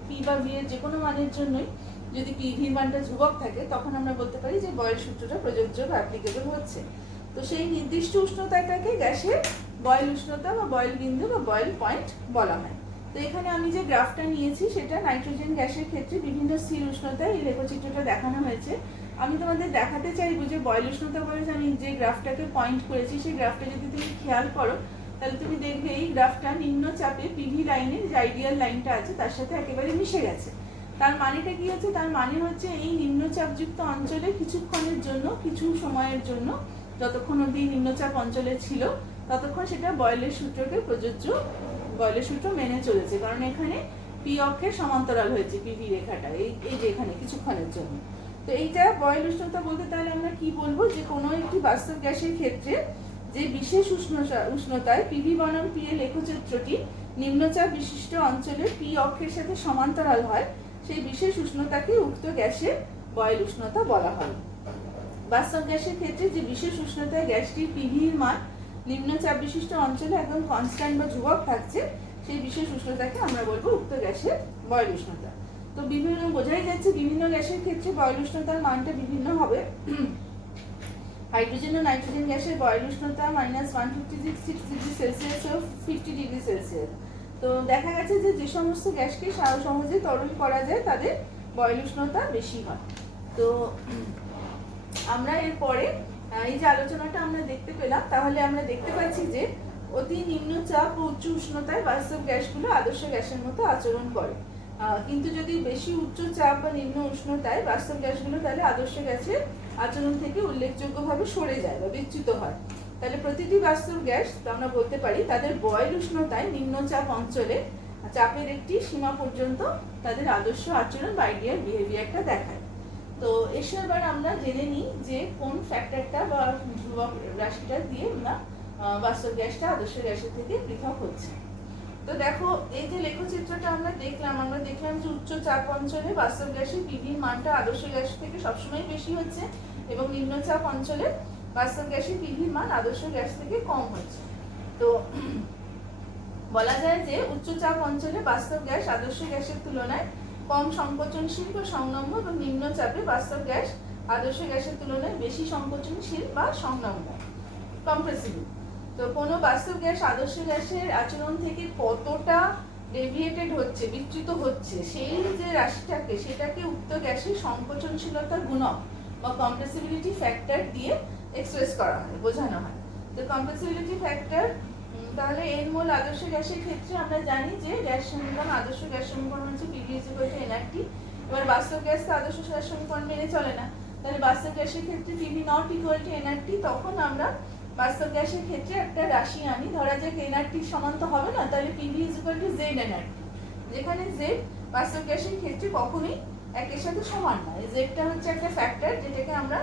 পি বা ভি এর যে কোনো মানের জন্যই যদি পিভির মানটা ধ্রুবক থাকে, তখন আমরা বলতে পারি যে বয়েল সূত্রটা প্রযোজ্য বা অ্যাপ্লিকেবল হচ্ছে। তো সেই নির্দিষ্ট উষ্ণতাটাকে গ্যাসের বয়েল উষ্ণতা বা বয়েল বিন্দু বা বয়েল পয়েন্ট বলা হয়। তো এখানে আমি যে গ্রাফটা নিয়েছি সেটা নাইট্রোজেন গ্যাসের ক্ষেত্রে বিভিন্ন স্থির উষ্ণতায় এই লেখচিত্রটা দেখানো হয়েছে। আমি তোমাদের দেখাতে চাইবো যে বয়েল উষ্ণতা বলে আমি যে গ্রাফটাকে পয়েন্ট করেছি, সেই গ্রাফটা যদি তুমি খেয়াল করো, তাহলে তুমি দেখবে এই গ্রাফটা নিম্ন চাপে পিভি লাইনের যে আইডিয়াল লাইনটা আছে তার সাথে একেবারে মিশে গেছে। তার মানেটা কি হচ্ছে? তার মানে হচ্ছে এই নিম্নচাপযুক্ত অঞ্চলে কিছুক্ষণের জন্য, কিছু সময়ের জন্য, যতক্ষণ অবধি নিম্নচাপ অঞ্চলে ছিল ততক্ষণ সেটা বয়েলের সূত্রকে প্রযোজ্য, বয়েলের সূত্র মেনে চলেছে, কারণ এখানে পি অক্ষের সমান্তরাল হয়েছে পিভি রেখাটা এই যে এখানে কিছুক্ষণের জন্য। তো এইটা বয়েল উষ্ণতা বলতে তাহলে আমরা কি বলবো? যে কোনো একটি বাস্তব গ্যাসের ক্ষেত্রে যে বিশেষ উষ্ণতায় পিভি বনাম পি এর লেখচিত্রটি নিম্নচাপ বিশিষ্ট অঞ্চলে পি অক্ষের সাথে সমান্তরাল হয়, সেই বিশেষ উষ্ণতাকে উক্ত গ্যাসের বয়েল উষ্ণতা বলা হয়। বাস্তব গ্যাসের ক্ষেত্রে যে বিশেষ উষ্ণতায় গ্যাসটির পিভির মান নিম্নচাপ বিশিষ্ট অঞ্চলে একদম কনস্ট্যান্ট বা ধ্রুবক থাকছে, সেই বিশেষ উষ্ণতাকে আমরা বলবো উক্ত গ্যাসের বয়েল উষ্ণতা। তো বিভিন্ন বোঝাই যাচ্ছে বিভিন্ন গ্যাসের ক্ষেত্রে বয়েল উষ্ণতার মানটা বিভিন্ন হবে। হাইড্রোজেন ও নাইট্রোজেন গ্যাসের বয়েল উষ্ণতা -156 ডিগ্রি সেলসিয়াস ও 50 ডিগ্রি সেলসিয়াস। তো দেখা গেছে যে যে সমস্ত গ্যাসকে সহজে তরল করা যায় তাদের বয়েল উষ্ণতা বেশি হয়। তো আমরা এরপরে এই যে আলোচনাটা আমরা দেখতে পেলাম, তাহলে আমরা দেখতে পাচ্ছি যে অতি নিম্নচাপ ও উচ্চ উষ্ণতায় বাস্তব গ্যাসগুলো আদর্শ গ্যাসের মতো আচরণ করে, কিন্তু যদি বেশি উচ্চ চাপ বা নিম্ন উষ্ণতায় বাস্তব গ্যাসগুলো, তাহলে আদর্শ গ্যাসের আচরণ থেকে উল্লেখযোগ্যভাবে সরে যায় বা বিচ্যুত হয়। তাহলে প্রতিটি বাস্তব গ্যাস আমরা বলতে পারি তাদের বয়েল উষ্ণতায় নিম্নচাপ অঞ্চলে চাপের একটি সীমা পর্যন্ত তাদের আদর্শ আচরণ বা আইডিয়াল বিহেভিয়ারটা দেখায়। তো এসে এবার আমরা জেনে নিই যে কোন ফ্যাক্টরটা বা ধ্রুবক রাশিটা দিয়ে আমরা বাস্তব গ্যাসটা আদর্শ গ্যাসের থেকে পৃথক হচ্ছে। তো দেখো এই যে লেখচিত্রটা আমরা দেখলাম যে উচ্চ চাপ অঞ্চলে বাস্তব গ্যাসের পিভির মানটা আদর্শ গ্যাস থেকে সবসময় বেশি হচ্ছে এবং নিম্নচাপ অঞ্চলে বাস্তব গ্যাসের পিভির মান আদর্শ গ্যাস থেকে কম হচ্ছে। তো বলা যায় যে উচ্চ চাপ অঞ্চলে বাস্তব গ্যাস আদর্শ গ্যাসের তুলনায় কম সংকোচনশীল বা সংনম্য, এবং নিম্ন চাপে বাস্তব গ্যাস আদর্শ গ্যাসের তুলনায় বেশি সংকোচনশীল বা সংনম্য, কম্প্রেসিবল। তো কোনো বাস্তব গ্যাস আদর্শ গ্যাসের আচরণ থেকে কতটা ডেভিয়েটেড হচ্ছে, বিচ্যুত হচ্ছে, সেই যে রাশিটাকে, সেটাকে উক্ত গ্যাসের সংকোচনশীলতার গুণক বা কম্প্রেসিবিলিটি ফ্যাক্টর দিয়ে এক্সপ্রেস করা হয়, বোঝানো হয়। তো কম্প্রেসিবিলিটি ফ্যাক্টর, তাহলে এর মূল আদর্শ গ্যাসের ক্ষেত্রে আমরা জানি যে গ্যাস সমীকরণ, আদর্শ গ্যাস সমীকরণ হচ্ছে পিভি = nRT। এবার বাস্তব গ্যাস তো আদর্শ গ্যাস সমীকরণ মেনে চলে না, তাহলে বাস্তব গ্যাসের ক্ষেত্রে পিভি = nRT। তখন আমরা বাস্তব গ্যাসের ক্ষেত্রে একটা রাশি আনি, ধরা যাক nRT সমান তো হবে না, তাহলে পিভি = ZnRT, যেখানে Z বাস্তব গ্যাসের ক্ষেত্রে কখনোই একের সাথে সমান না। এই জেডটা হচ্ছে একটা ফ্যাক্টর যেটাকে আমরা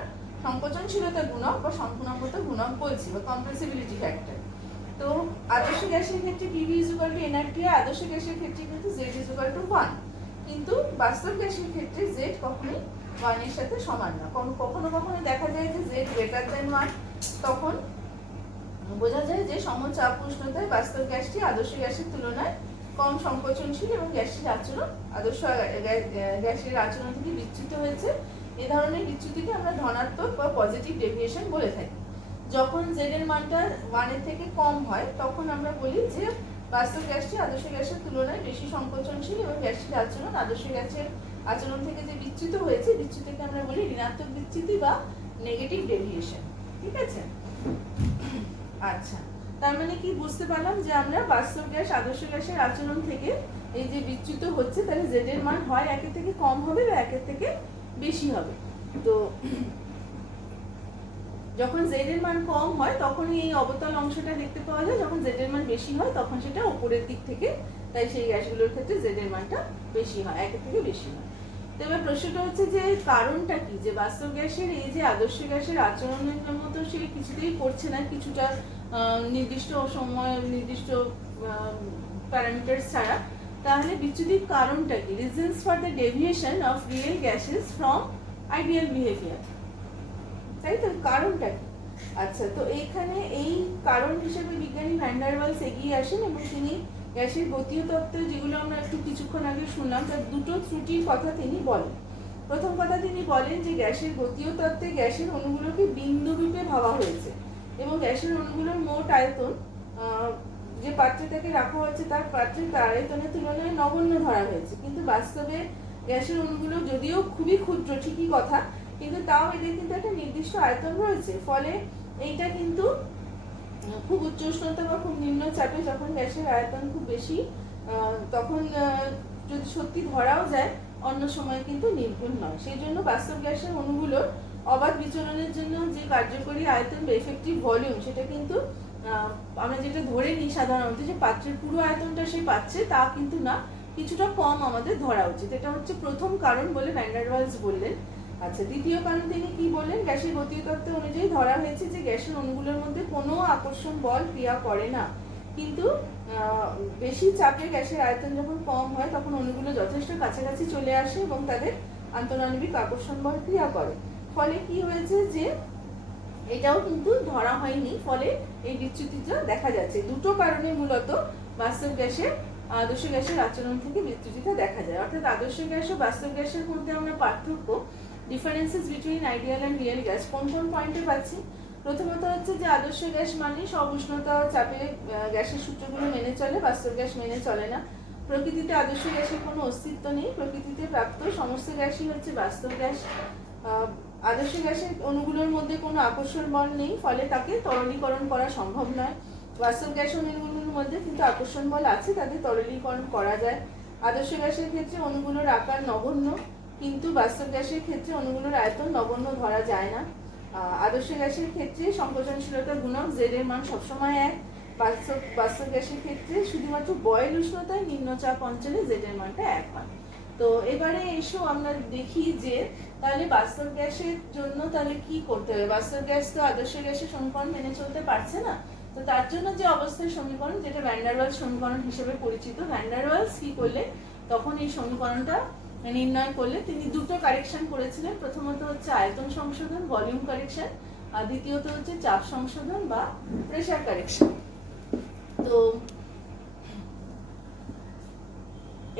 সংকোচনশীলতা গুণক বা সংকুনাঙ্কতা গুণক বলছি, বা কম্প্রেসিবিলিটি ফ্যাক্টর। তো আদর্শ গ্যাসের ক্ষেত্রে পিভি = nRT, আদর্শ গ্যাসের ক্ষেত্রে কিন্তু Z = 1, কিন্তু বাস্তব গ্যাসের ক্ষেত্রে Z কখনোই 1 এর সাথে সমান না। কখনো কখনো দেখা যায় যে Z > 1, তখন বোঝা যায় যে সমচাপ উষ্ণতায় বাস্তব গ্যাসটি আদর্শ গ্যাসের তুলনায় কম সংকোচনশীল এবং গ্যাসের আচরণ আদর্শ গ্যাসের আচরণ থেকে বিচ্যুত হয়েছে। এই ধরনের বিচ্যুতিকে আমরা ধনাত্মক বা পজিটিভ ডেভিয়েশন বলে থাকি। যখন Z এর মানটা 1 এর থেকে কম হয়, তখন আমরা বলি যে বাস্তব গ্যাসটি আদর্শ গ্যাসের তুলনায় বেশি সংকোচনশীল এবং গ্যাসটির আচরণ আদর্শ গ্যাসের আচরণ থেকে যে বিচ্যুত হয়েছে, বিচ্যুতিকে আমরা বলি ঋণাত্মক বিচ্যুতি বা নেগেটিভ ডেভিয়েশন। ঠিক আছে, আচ্ছা, তার মানে কি বুঝতে পারলাম যে আমরা বাস্তব গ্যাস আদর্শ গ্যাসের আচরণ থেকে এই যে বিচ্যুত হচ্ছে, তাহলে জেড এর মান হয় একের থেকে কম হবে বা একের থেকে বেশি হবে। তো যখন জেড এর মান কম হয় তখনই এই অবতল অংশটা দেখতে পাওয়া যায়, যখন জেড এর মান বেশি হয় তখন সেটা উপরের দিক থেকে, তাই সেই গ্যাসগুলোর ক্ষেত্রে জেড এর মানটা বেশি হয়, একের থেকে বেশি হয়। তো এবার প্রশ্নটা হচ্ছে যে কারণটা কি, যে বাস্তব গ্যাসের এই যে আদর্শ গ্যাসের আচরণের মতো সে কিছুতেই করছে না, কিছুটা নির্দিষ্ট সময় নির্দিষ্ট প্যারামিটার ছাড়া, তাহলে বিচ্যুতির কারণটা কি? Reasons for the deviation of real gases from ideal behaviour, তাই তো, কারণটা কি? আচ্ছা, তো এইখানে এই কারণ হিসেবে বিজ্ঞানী ভ্যান ডার ওয়ালস এগিয়ে আসেন এবং তিনি গ্যাসের গতীয় তত্ত্ব, যেগুলো আমরা একটু কিছুক্ষণ আগে শুনলাম, তার দুটো ত্রুটির কথা তিনি বলেন। প্রথম কথা তিনি বলেন যে গ্যাসের গতীয় তত্ত্বে গ্যাসের অণুগুলোকে বিন্দুরূপে ভাবা হয়েছে এবং গ্যাসের অণুগুলোর মোট আয়তন যে পাত্রটাকে রাখা হচ্ছে তার পাত্রের আয়তনের তুলনায় নগণ্য ধরা হয়েছে, কিন্তু বাস্তবে গ্যাসের অণুগুলো যদিও খুবই ক্ষুদ্র, ঠিকই কথা, কিন্তু তাও এদের কিন্তু একটা নির্দিষ্ট আয়তন রয়েছে। ফলে এইটা কিন্তু খুব উচ্চ উষ্ণতা বা খুব নিম্ন চাপে যখন গ্যাসের আয়তন খুব বেশি, তখন যদি সত্যি ধরাও যায়, অন্য সময় কিন্তু নির্ভুল নয়। সেই জন্য বাস্তব গ্যাসের অণুগুলোর অবাধ বিচরণের জন্য যে কার্যকরী আয়তন বা এফেক্টিভ ভলিউম, সেটা কিন্তু আমরা যেটা ধরে নিই সাধারণত যে পাত্রের পুরো আয়তনটা সে পাচ্ছে, তা কিন্তু না, কিছুটা কম আমাদের ধরা উচিত। এটা হচ্ছে প্রথম কারণ বলে ভ্যান ডার ওয়ালস বললেন। আচ্ছা, দ্বিতীয় কারণ তিনি কি বলেন? গ্যাসের গতীয় তত্ত্ব অনুযায়ী ধরা হয়েছে যে গ্যাসের অণুগুলোর মধ্যে কোনো আকর্ষণ বল ক্রিয়া করে না, কিন্তু বেশি চাপে গ্যাসের আয়তন যখন কম হয় তখন অণুগুলো যথেষ্ট কাছাকাছি চলে আসে এবং তাদের আন্তঃআণবিক আকর্ষণ বল ক্রিয়া করে। ফলে কি হয়েছে যে এটাও কিন্তু ধরা হয়নি, ফলে এই বিচ্যুতিটা দেখা যাচ্ছে। দুটো কারণে মূলত বাস্তব গ্যাসের আদর্শ গ্যাসের আচরণ থেকে বিচ্যুতিটা দেখা যায়। অর্থাৎ আদর্শ গ্যাস ও বাস্তব গ্যাসের মধ্যে আমরা পার্থক্য, differences between ideal and real gas কোন কোন পয়েন্টে পাচ্ছি? প্রথমত হচ্ছে যে আদর্শ গ্যাস মানে সব উষ্ণতা ও চাপে গ্যাসের সূত্রগুলো মেনে চলে, বাস্তব গ্যাস মেনে চলে না। প্রকৃতিতে আদর্শ গ্যাসের কোনো অস্তিত্ব নেই, প্রকৃতিতে প্রাপ্ত সমস্ত গ্যাসই হচ্ছে বাস্তব গ্যাস। আদর্শ গ্যাসের অণুগুলোর মধ্যে কোনো আকর্ষণ বল নেই, ফলে তাকে তরলীকরণ করা সম্ভব নয়। বাস্তব গ্যাস অণুগুলোর মধ্যে কিন্তু আকর্ষণ বল আছে, তাদের তরলীকরণ করা যায়। আদর্শ গ্যাসের ক্ষেত্রে অণুগুলোর আকার নগণ্য, কিন্তু বাস্তব গ্যাসের ক্ষেত্রে অণুগুলোর আয়তন নগণ্য ধরা যায় না। আদর্শ গ্যাসের ক্ষেত্রে সংকোচনশীলতা গুণক জেড এর মান সবসময় 1, বাস্তব গ্যাসের ক্ষেত্রে শুধুমাত্র বয়েল উষ্ণতায় নিম্নচাপ অঞ্চলে জেড এর মানটা 1 হয়। তো এবারে এসো আমরা দেখি যে তাহলে বাস্তব গ্যাসের জন্য তাহলে কি করতে হবে। বাস্তব গ্যাস তো আদর্শ গ্যাসের সমীকরণ মেনে চলতে পারছে না, তো তার জন্য যে অবস্থার সমীকরণ, যেটা ভ্যান ডার ওয়ালস সমীকরণ হিসেবে পরিচিত, ভ্যান ডার ওয়ালস কি করলে তখন এই সমীকরণটা নির্ণয় করলে তিনি দুটো কারেকশন করেছিলেন। প্রথমত হচ্ছে আয়তন সংশোধন, ভলিউম কারেকশন, আর দ্বিতীয়ত হচ্ছে চাপ সংশোধন বা প্রেসার কারেকশন। তো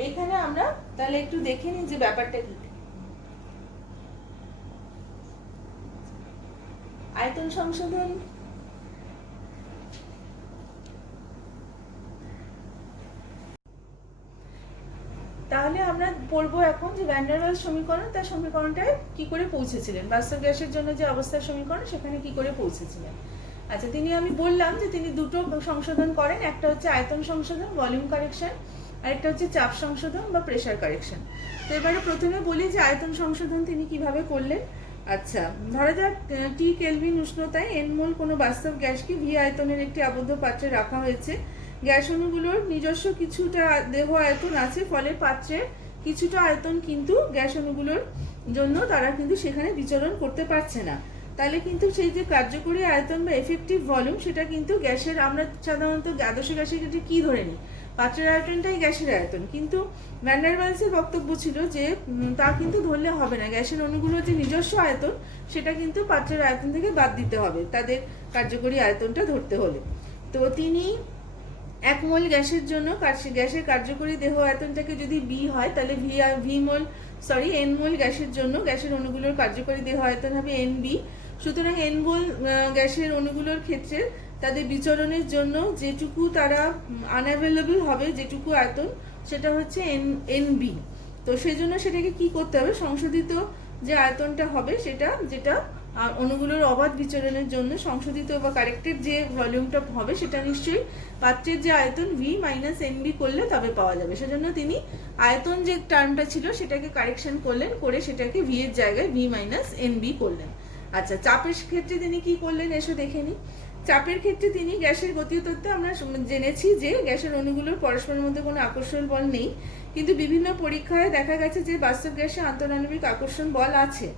এইখানে আমরা তাহলে একটু দেখে নিই যে ব্যাপারটা কি। আয়তন সংশোধন তাহলে আমরা পড়বো এখন যে ভ্যান ডার ওয়ালস সমীকরণ, তার সমীকরণটায় কি করে পৌঁছেছিলেন, বাস্তব গ্যাসের জন্য যে অবস্থার সমীকরণ সেখানে কি করে পৌঁছেছিলেন। আচ্ছা, আমি বললাম যে তিনি দুটো সংশোধন করেন, একটা হচ্ছে আয়তন সংশোধন ভলিউম কারেকশন, আরেকটা হচ্ছে চাপ সংশোধন বা প্রেসার কারেকশন। তো এবারে প্রথমে বলি যে আয়তন সংশোধন তিনি কিভাবে করলেন। আচ্ছা, ধরা যাক টি কেলভিন উষ্ণতায় এন মোল কোনো বাস্তব গ্যাসকে ভি আয়তনের একটি আবদ্ধ পাত্রে রাখা হয়েছে। গ্যাস অণুগুলোর নিজস্ব কিছুটা দেহ আয়তন আছে, ফলে পাত্রের কিছুটা আয়তন কিন্তু গ্যাস অণুগুলোর জন্য তারা কিন্তু সেখানে বিচরণ করতে পারছে না। তাহলে কিন্তু সেই যে কার্যকরী আয়তন বা এফেক্টিভ ভলিউম, সেটা কিন্তু গ্যাসের, আমরা সাধারণত আদর্শ গ্যাসের ক্ষেত্রে কি ধরে নিই, পাত্রের আয়তনটাই গ্যাসের আয়তন, কিন্তু ভ্যান ডার ওয়ালসের বক্তব্য ছিল যে তা কিন্তু ধরলে হবে না, গ্যাসের অণুগুলোর যে নিজস্ব আয়তন সেটা কিন্তু পাত্রের আয়তন থেকে বাদ দিতে হবে তাদের কার্যকরী আয়তনটা ধরতে হলে। তো তিনি 1 মোল গ্যাসের জন্য গ্যাসের কার্যকরী দেহ আয়তনটাকে যদি বি হয়, তাহলে এন মোল গ্যাসের জন্য গ্যাসের অণুগুলোর কার্যকরী দেহ আয়তন হবে এন বি। সুতরাং এন মোল গ্যাসের অণুগুলোর ক্ষেত্রে তাদের বিচরণের জন্য যেটুকু তারা আনঅ্যাভেলেবল হবে, যেটুকু আয়তন, সেটা হচ্ছে এনবি। তো সেই জন্য সেটাকে কি করতে হবে, সংশোধিত যে আয়তনটা হবে সেটা, যেটা অণুগুলোর অবাধ বিচরণের জন্য সংশোধিত বা কারেক্টেড যে ভলিউমটা হবে, সেটা নিশ্চয়ই পাত্রের যে আয়তন ভি মাইনাস এনবি করলে তবে পাওয়া যাবে। সেজন্য তিনি আয়তন যে টার্মটা ছিল সেটাকে কারেকশন করলেন, করে সেটাকে ভি এর জায়গায় ভি মাইনাস এনবি করলেন। আচ্ছা, চাপের ক্ষেত্রে তিনি কি করলেন এসো দেখে নিই। চাপের ক্ষেত্রে তিনি গ্যাসের গতীয় তত্ত্বে আমরা জেনেছি যে গ্যাসের অণুগুলোর পরস্পরের মধ্যে কোনো আকর্ষণ বল নেই, কিন্তু বিভিন্ন পরীক্ষায় দেখা গেছে যে বাস্তব গ্যাসে আন্তঃআণবিক আকর্ষণ বল আছে।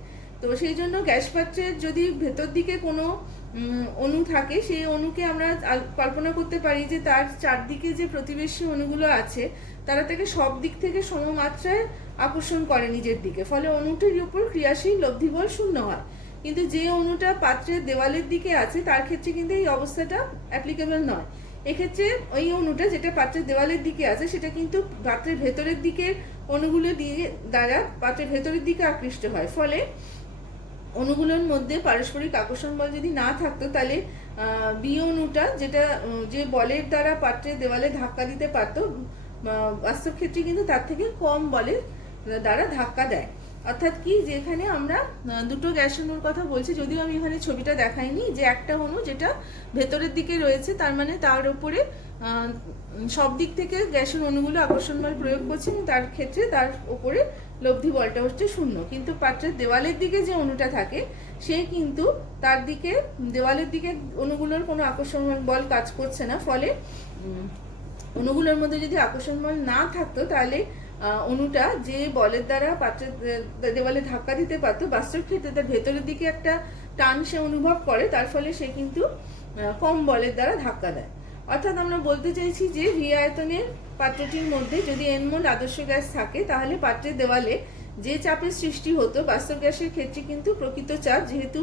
তো সেই জন্য গ্যাস পাত্রের যদি ভেতর দিকে কোনো অণু থাকে, সেই অণুকে আমরা কল্পনা করতে পারি যে তার চারদিকে যে প্রতিবেশী অণুগুলো আছে তারা তাকে সব দিক থেকে সমমাত্রায় আকর্ষণ করে নিজের দিকে, ফলে অণুটির উপর ক্রিয়াশীল লব্ধিবল শূন্য হয়। কিন্তু যে অণুটা পাত্রের দেওয়ালের দিকে আছে তার ক্ষেত্রে কিন্তু এই অবস্থাটা অ্যাপ্লিকেবল নয়। এক্ষেত্রে ওই অণুটা যেটা পাত্রের দেওয়ালের দিকে আছে সেটা কিন্তু পাত্রের ভেতরের দিকের অণুগুলো দ্বারা পাত্রের ভেতরের দিকে আকৃষ্ট হয়, ফলে অণুগুলোর মধ্যে পারস্পরিক আকর্ষণ বল যদি না থাকতো তাহলে বি অণুটা, যেটা যে বলের দ্বারা পাত্রের দেওয়ালে ধাক্কা দিতে পারতো, বাস্তব ক্ষেত্রে কিন্তু তার থেকে কম বলের দ্বারা ধাক্কা দেয়। অর্থাৎ কি, যেখানে আমরা দুটো গ্যাস অণুর কথা বলছি, যদিও আমি এখানে ছবিটা দেখাইনি, যে একটা অণু যেটা ভেতরের দিকে রয়েছে তার মানে তার উপরে সব দিক থেকে গ্যাসের অণুগুলো আকর্ষণ বল প্রয়োগ করছে এবং তার ক্ষেত্রে তার উপরে লব্ধি বলটা হচ্ছে শূন্য। কিন্তু পাত্রের দেওয়ালের দিকে যে অণুটা থাকে সে কিন্তু তার দিকে, দেওয়ালের দিকে অণুগুলোর কোনো আকর্ষণ বল কাজ করছে না, ফলে অণুগুলোর মধ্যে যদি আকর্ষণ বল না থাকতো তাহলে অণুটা যে বলের দ্বারা পাত্রের দেওয়ালে ধাক্কা দিতে পারতো, বাস্তব ক্ষেত্রে তার ভেতরের দিকে একটা টান সে অনুভব করে, তার ফলে সে কিন্তু কম বলের দ্বারা ধাক্কা দেয়। অর্থাৎ আমরা বলতে চাইছি যে ভি আয়তনের পাত্রটির মধ্যে যদি এন মোল আদর্শ গ্যাস থাকে তাহলে পাত্রের দেওয়ালে যে চাপের সৃষ্টি হতো বাস্তব গ্যাসের ক্ষেত্রে কিন্তু প্রকৃত চাপ, যেহেতু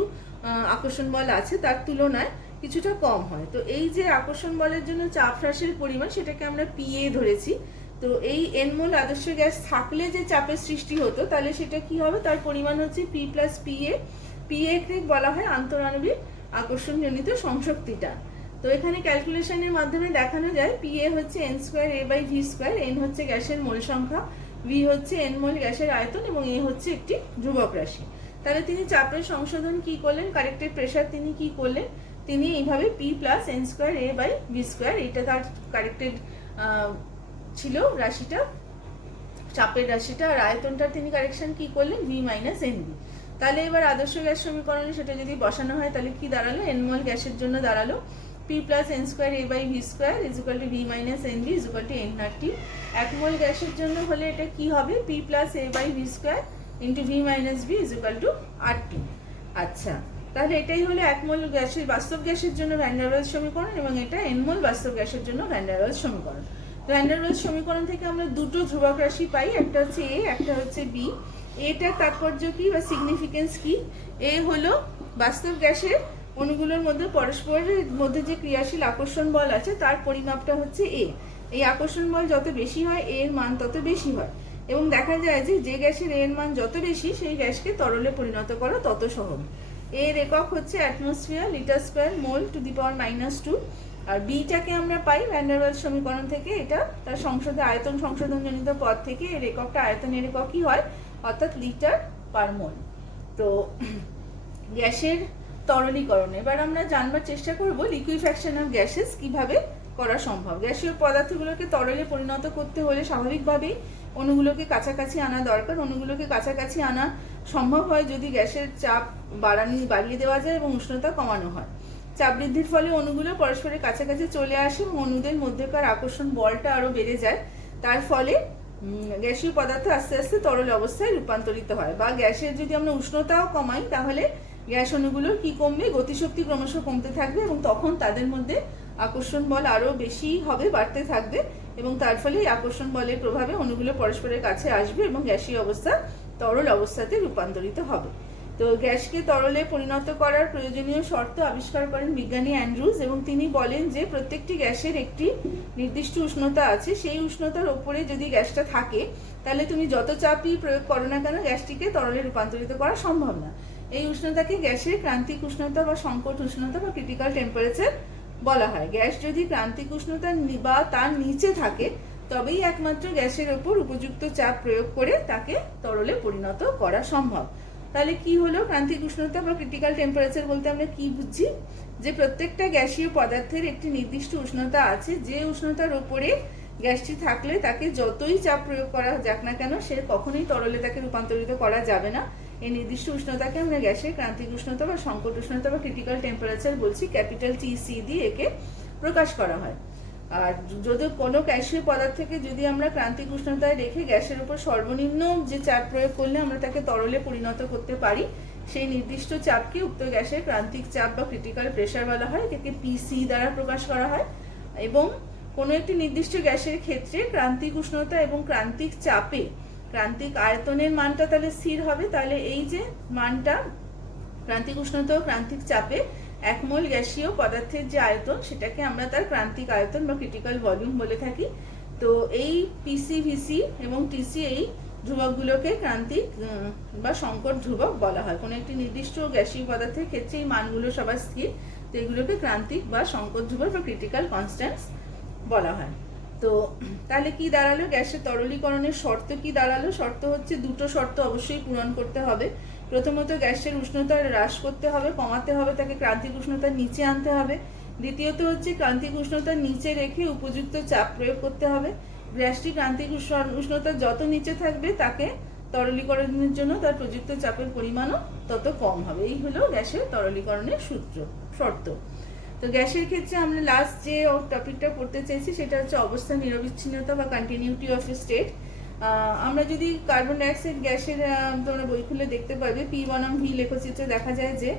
আকর্ষণ বল আছে, তার তুলনায় কিছুটা কম হয়। তো এই যে আকর্ষণ বলের জন্য চাপ হ্রাসের পরিমাণ, সেটাকে আমরা পিএ ধরেছি। তো এই এন মোল আদর্শ গ্যাস থাকলে যে চাপের সৃষ্টি হতো তাহলে সেটা কি হবে, তার পরিমাণ হচ্ছে পি প্লাস পিএ। পিএ কে বলা হয় আন্তঃআণবিক আকর্ষণজনিত সংশক্তিটা। তো এখানে ক্যালকুলেশনের মাধ্যমে দেখানো যায় পিএ হচ্ছে N square A by V square. N হচ্ছে গ্যাসের মোল সংখ্যা, ভি হচ্ছে এন মোল গ্যাসের আয়তন এবং এ হচ্ছে একটি ধ্রুবক রাশি। তাহলে তিনি চাপের সংশোধন কি করলেন, কারেক্টেড প্রেসার তিনি কি করলেন, তিনি এইভাবে P plus N square A by V square, এটা তার কারেক্টেড ছিল রাশিটা, চাপের রাশিটা। আর আয়তনটা তিনি কারেকশন কি করলেন, ভি মাইনাস এন বি। তাহলে এবার আদর্শ গ্যাস সমীকরণে সেটা যদি বসানো হয় তাহলে কি দাঁড়ালো, এন মোল গ্যাসের জন্য দাঁড়ালো P plus N square A by V square is equal to V minus N B is equal to N R T. এক মোল গ্যাসের জন্য হলে এটা কি হবে, P plus A by V square into V minus B is equal to R T. আচ্ছা, তাহলে এটাই হলো এক মোল গ্যাসের, বাস্তব গ্যাসের জন্য ভ্যান ডার ওয়েলস সমীকরণ, এবং এটা এন মোল বাস্তব গ্যাসের জন্য ভ্যান ডার ওয়েলস সমীকরণ। ভ্যান ডার ওয়েলস সমীকরণ থেকে আমরা দুটো ধ্রুবক রাশি পাই, একটা হচ্ছে এ, একটা হচ্ছে বি। এটার তাৎপর্য কি বা সিগনিফিকেন্স কি, এ হলো বাস্তব গ্যাসের অণুগুলোর মধ্যে পরস্পরের মধ্যে যে ক্রিয়াশীল আকর্ষণ বল আছে তার পরিমাপটা হচ্ছে এ। এই আকর্ষণ বল যত বেশি হয় এর মান তত বেশি হয়, এবং দেখা যায় যে যে গ্যাসের এর মান যত বেশি সেই গ্যাসকে তরলে পরিণত করা তত সহজ। এর একক হচ্ছে atmosphere, litre square mole to the power -2। আর বিটাকে আমরা পাই ভ্যান ডার ওয়েলস সমীকরণ থেকে, এটা তার সংশোধন আয়তন সংশোধনজনিত পদ থেকে। এর এককটা আয়তনের এককই হয়, অর্থাৎ লিটার পার মোল। তো গ্যাসের তরলীকরণ এবার আমরা জানবার চেষ্টা করব লিকুইফ্যাকশন অফ গ্যাসেস কিভাবে করা সম্ভব। গ্যাসীয় পদার্থগুলোকে তরলে পরিণত করতে হলে স্বাভাবিকভাবেই অণুগুলোকে কাছাকাছি আনা দরকার। অণুগুলোকে কাছাকাছি আনা সম্ভব হয় যদি গ্যাসের চাপ বাড়িয়ে দেওয়া যায় এবং উষ্ণতা কমানো হয়। চাপ বৃদ্ধির ফলে অণুগুলো পরস্পরের কাছাকাছি চলে আসে এবং অণুদের মধ্যেকার আকর্ষণ বলটা আরও বেড়ে যায়। তার ফলে গ্যাসীয় পদার্থ আস্তে আস্তে তরল অবস্থায় রূপান্তরিত হয়। বা গ্যাসের যদি আমরা উষ্ণতাও কমাই তাহলে গ্যাস অণুগুলোর কি কমবে, গতিশক্তি ক্রমশ কমতে থাকবে এবং তখন তাদের মধ্যে আকর্ষণ বল আরও বেশি হবে, বাড়তে থাকবে, এবং তার ফলে এই আকর্ষণ বলের প্রভাবে অণুগুলো পরস্পরের কাছে আসবে এবং গ্যাসীয় অবস্থা তরল অবস্থাতে রূপান্তরিত হবে। তো গ্যাসকে তরলে পরিণত করার প্রয়োজনীয় শর্ত আবিষ্কার করেন বিজ্ঞানী অ্যান্ড্রুজ, এবং তিনি বলেন যে প্রত্যেকটি গ্যাসের একটি নির্দিষ্ট উষ্ণতা আছে। সেই উষ্ণতার ওপরে যদি গ্যাসটা থাকে তাহলে তুমি যত চাপই প্রয়োগ করো না কেন গ্যাসটিকে তরলে রূপান্তরিত করা সম্ভব না। এই উষ্ণতাকে গ্যাসের ক্রান্তিক উষ্ণতা বা সংকট উষ্ণতা বা ক্রিটিক্যাল টেম্পারেচার বলা হয়। গ্যাস যদি ক্রান্তিক উষ্ণতা বা তার নিচে থাকে তবেই একমাত্র গ্যাসের ওপর উপযুক্ত চাপ প্রয়োগ করে তাকে তরলে পরিণত করা সম্ভব। তাহলে কি হলো ক্রান্তিক উষ্ণতা বা ক্রিটিক্যাল টেম্পারেচার বলতে আমরা কি বুঝছি? যে প্রত্যেকটা গ্যাসীয় পদার্থের একটি নির্দিষ্ট উষ্ণতা আছে, যে উষ্ণতার ওপরে গ্যাসটি থাকলে তাকে যতই চাপ প্রয়োগ করা যাক না কেন সে কখনোই তরলে তাকে রূপান্তরিত করা যাবে না। এই নির্দিষ্ট উষ্ণতাকে আমরা গ্যাসের ক্রান্তিক উষ্ণতা বা সংকট উষ্ণতা বা ক্রিটিক্যাল টেম্পারেচার বলছি। ক্যাপিটাল TC দিয়ে একে প্রকাশ করা হয়। আর যদি কোনো গ্যাসীয় পদার্থকে যদি আমরা ক্রান্তিক উষ্ণতায় রেখে গ্যাসের উপর সর্বনিম্ন যে চাপ প্রয়োগ করলে আমরা তাকে তরলে পরিণত করতে পারি, সেই নির্দিষ্ট চাপকে উক্ত গ্যাসের ক্রান্তিক চাপ বা ক্রিটিক্যাল প্রেসার বলা হয়। একে PC দ্বারা প্রকাশ করা হয়। এবং কোনো একটি নির্দিষ্ট গ্যাসের ক্ষেত্রে ক্রান্তিক উষ্ণতা এবং ক্রান্তিক চাপে ক্রান্তিক আয়তনের মানটা তাহলে স্থির হবে। তাহলে এই যে মানটা ক্রান্তিক উষ্ণতা ও ক্রান্তিক চাপে এক মোল গ্যাসীয় পদার্থের যে আয়তন সেটাকে আমরা তার ক্রান্তিক আয়তন বা ক্রিটিক্যাল ভলিউম বলে থাকি। তো এই PC, VC এবং TC এই ধ্রুবকগুলোকে ক্রান্তিক বা সংকট ধ্রুবক বলা হয়। কোনো একটি নির্দিষ্ট গ্যাসীয় পদার্থের ক্ষেত্রে এই মানগুলো সবার স্থির, তো এগুলোকে ক্রান্তিক বা সংকট ধ্রুবক বা ক্রিটিক্যাল কনস্ট্যান্টস বলা হয়। তো তাহলে কি দাঁড়ালো? গ্যাসের তরলীকরণের শর্ত কি দাঁড়ালো? শর্ত হচ্ছে দুটো শর্ত অবশ্যই পূরণ করতে হবে। প্রথমত গ্যাসের উষ্ণতা হ্রাস করতে হবে, কমাতে হবে, তাকে ক্রান্তিক উষ্ণতার নিচে আনতে হবে। দ্বিতীয়ত হচ্ছে ক্রান্তিক উষ্ণতার নিচে রেখে উপযুক্ত চাপ প্রয়োগ করতে হবে। গ্যাসটি ক্রান্তিক উষ্ণতা যত নিচে থাকবে তাকে তরলীকরণের জন্য তার প্রযুক্ত চাপের পরিমাণও তত কম হবে। এই হলো গ্যাসের তরলীকরণের শর্ত। তো গ্যাসের ক্ষেত্রে আমরা লাস্ট যে টপিকটা পড়তে চাইছি সেটা হচ্ছে অবস্থা নিরবিচ্ছিন্নতা বা কন্টিনিউটি অফ এ স্টেট। আমরা যদি কার্বন ডাইঅক্সাইড গ্যাসের তোমরা বই খুলে দেখতে পাবে P বনাম V লেখচিত্রে দেখা যায় যে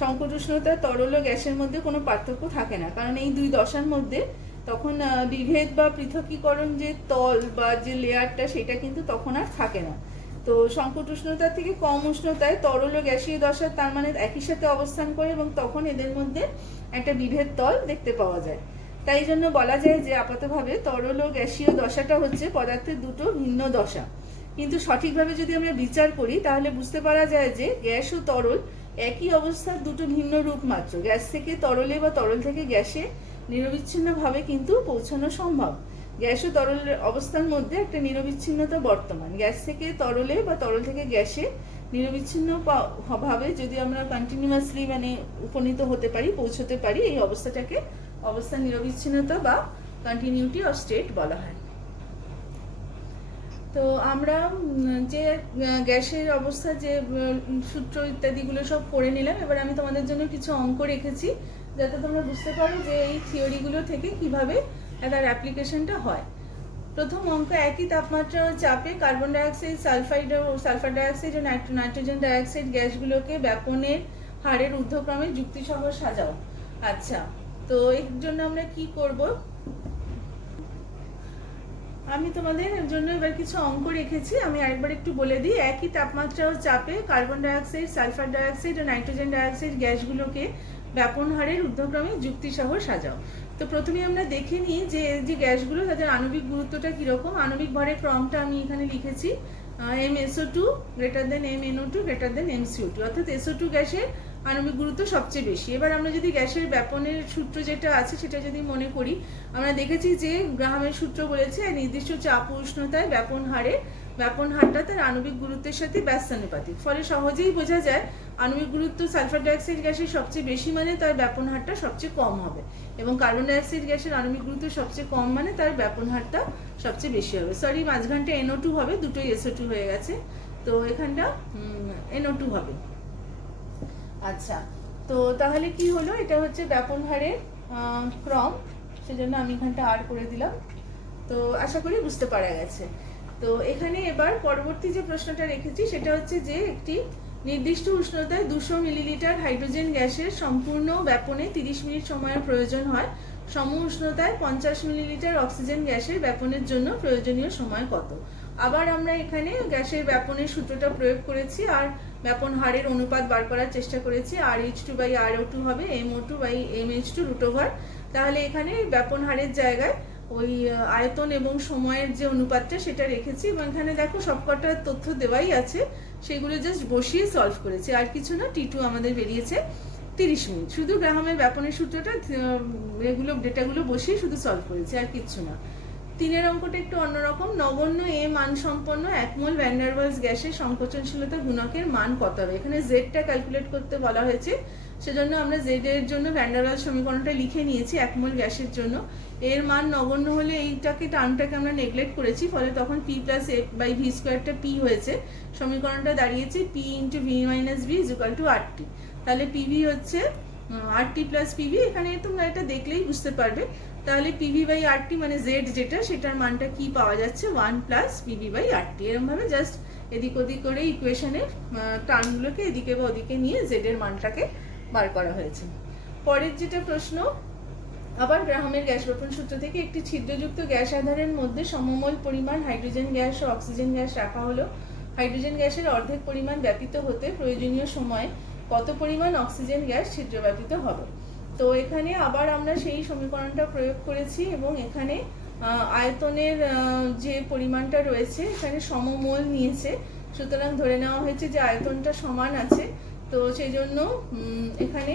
সংকট উষ্ণতা তরল ও গ্যাসের মধ্যে কোনো পার্থক্য থাকে না, কারণ এই দুই দশার মধ্যে তখন বিভেদ বা পৃথকীকরণ যে তল বা যে লেয়ারটা সেটা কিন্তু তখন আর থাকে না। তো সংকট উষ্ণতার থেকে কম উষ্ণতায় তরল ও গ্যাসীয় দশা তার মানে একই সাথে অবস্থান করে এবং তখন এদের মধ্যে একটা বিভেদ তল দেখতে পাওয়া যায়। তাই জন্য বলা যায় যে আপাতভাবে তরল ও গ্যাসীয় দশাটা হচ্ছে পদার্থের দুটো ভিন্ন দশা। কিন্তু সঠিকভাবে যদি আমরা বিচার করি তাহলে বুঝতে পারা যায় যে গ্যাস ও তরল একই অবস্থার দুটো ভিন্ন রূপ মাত্র। গ্যাস থেকে তরলে বা তরল থেকে গ্যাসে নিরবিচ্ছিন্নভাবে কিন্তু পৌঁছানো সম্ভব। গ্যাস ও তরলের অবস্থার মধ্যে একটা নিরবিচ্ছিন্নতা বর্তমান। গ্যাস থেকে তরলে বা তরল থেকে গ্যাসে নিরবিচ্ছিন্ন ভাবে যদি আমরা কন্টিনিউয়াসলি উপনীত হতে পারি, পৌঁছতে পারি, এই অবস্থাটাকে অবস্থা নিরবিচ্ছিন্নতা বা কন্টিনিউটি অফ স্টেট বলা হয়। তো আমরা যে গ্যাসের অবস্থা যে সূত্র ইত্যাদিগুলো সব পড়ে নিলাম। এবার আমি তোমাদের জন্য কিছু অঙ্ক রেখেছি যাতে তোমরা বুঝতে পারো যে এই থিওরিগুলো থেকে কিভাবে তার অ্যাপ্লিকেশনটা হয়। প্রথম অঙ্ক, একই তাপমাত্রা ও চাপে কার্বন ডাইঅক্সাইড, সালফার ডাইঅক্সাইড ও নাইট্রোজেন ডাইঅক্সাইড গ্যাসগুলোকে ব্যাপনের হারের ঊর্ধ্বক্রমে যুক্তিসহ সাজাও। আচ্ছা, তো এর জন্য আমরা কি করব? আমি তোমাদের জন্য এবার কিছু অঙ্ক রেখেছি, আমি আরেকবার একটু বলে দিই। একই তাপমাত্রা ও চাপে কার্বন ডাইঅক্সাইড, সালফার ডাইঅক্সাইড ও নাইট্রোজেন ডাইঅক্সাইড গ্যাসগুলোকে ব্যাপন হারের ঊর্ধ্বক্রমে যুক্তিসহ সাজাও। তো প্রথমে আমরা দেখে নিই যে যে গ্যাসগুলো তাদের আণবিক গুরুত্বটা কীরকম। আণবিক ভরের ক্রমটা আমি এখানে লিখেছি MSO2 greater than MnO2 greater than MCO2, অর্থাৎ SO2 গ্যাসের আণবিক গুরুত্ব সবচেয়ে বেশি। এবার আমরা যদি গ্যাসের ব্যাপনের সূত্র যেটা আছে সেটা যদি মনে করি, আমরা দেখেছি যে গ্রাহামের সূত্র বলেছে নির্দিষ্ট চাপ ও উষ্ণতায় ব্যাপন হারটা তার আণবিক গুরুত্বের সাথে ব্যস্তানুপাতিক। ফলে সহজেই বোঝা যায় আণবিক গুরুত্ব সালফার ডাইঅক্সাইড গ্যাসের সবচেয়ে বেশি মানে তার ব্যাপন হারটা সবচেয়ে কম হবে, এবং কার্বন ডাইঅক্সাইড গ্যাসের আণবিক গুরুত্ব সবচেয়ে কম মানে তার ব্যাপন হারটা সবচেয়ে বেশি হবে। সরি, মাঝখানটা NO2 হবে, দুটোই SO2 হয়ে গেছে, তো এখানটা NO2 হবে। আচ্ছা, তো তাহলে কি হলো? এটা হচ্ছে ব্যাপন হারের ক্রম, সেজন্য আমি এখানটা আর করে দিলাম। তো আশা করি বুঝতে পারা গেছে। তো এখানে এবার পরবর্তী যে প্রশ্নটা রেখেছি সেটা হচ্ছে যে একটি নির্দিষ্ট উষ্ণতায় 200 মিলিলিটার হাইড্রোজেন গ্যাসের সম্পূর্ণ ব্যাপনে 30 মিনিট সময়ের প্রয়োজন হয়। সম উষ্ণতায় 50 মিলিলিটার অক্সিজেন গ্যাসের ব্যাপনের জন্য প্রয়োজনীয় সময় কত? আবার আমরা এখানে গ্যাসের ব্যাপনের সূত্রটা প্রয়োগ করেছি আর ব্যাপন হারের অনুপাত বার করার চেষ্টা করেছি। RH2/RO2 হবে MO2/MH2 √। তাহলে এখানে ব্যাপন হারের জায়গায় ওই আয়তন এবং সময়ের যে অনুপাতটা সেটা রেখেছি, এবং এখানে দেখো সবকটা তথ্য দেওয়াই আছে, সেগুলো জাস্ট বসিয়ে সলভ করেছি, আর কিছু না। T2 আমাদের বেরিয়েছে 30 মিনিট। শুধু গ্রাহামের ব্যাপনের সূত্রটা এগুলো ডেটাগুলো বসিয়ে শুধু সলভ করেছি, আর কিচ্ছু না। 3 অঙ্কটা একটু অন্যরকম। নগণ্য এ মান সম্পন্ন 1 মোল ভ্যান ডার ওয়ালস গ্যাসের সংকোচনশীলতা গুণকের মান কত হবে। এখানে জেডটা ক্যালকুলেট করতে বলা হয়েছে, সেজন্য আমরা জেড এর জন্য ভ্যান ডার ওয়ালস সমীকরণটা লিখে নিয়েছি 1 মোল গ্যাসের জন্য। এর মান নগণ্য হলে এইটাকে টার্মটাকে আমরা নেগলেক্ট করেছি, ফলে তখন P plus A by V স্কোয়ারটা পি হয়েছে। সমীকরণটা দাঁড়িয়েছে P into V minus V is equal to R T. তাহলে পিভি হচ্ছে আর টি প্লাস পিভি। এখানে তোমরা এটা দেখলেই বুঝতে পারবে। তাহলে পিভি বাই আর টি মানে জেড যেটা, সেটার মানটা কি পাওয়া যাচ্ছে 1 প্লাস পিভি বাই আর টি। এরকমভাবে জাস্ট এদিক ওদিক করে ইকুয়েশনের টার্মগুলোকে এদিকে বা ওদিকে নিয়ে জেড এর মানটাকে বার করা হয়েছে। পরের যেটা প্রশ্ন, আবার গ্রাহামের গ্যাস ব্যাপন সূত্র থেকে একটি ছিদ্রযুক্ত গ্যাস আধারের মধ্যে সমমোল পরিমাণ হাইড্রোজেন গ্যাস ও অক্সিজেন গ্যাস রাখা হলো। হাইড্রোজেন গ্যাসের অর্ধেক পরিমাণ ব্যাপিত হতে প্রয়োজনীয় সময়ে কত পরিমাণ অক্সিজেন গ্যাস ছিদ্র ব্যাপিত হবে। তো এখানে আবার আমরা সেই সমীকরণটা প্রয়োগ করেছি এবং এখানে আয়তনের যে পরিমাণটা রয়েছে এখানে সমমোল নিয়েছে, সুতরাং ধরে নেওয়া হয়েছে যে আয়তনটা সমান আছে। তো সেই জন্য এখানে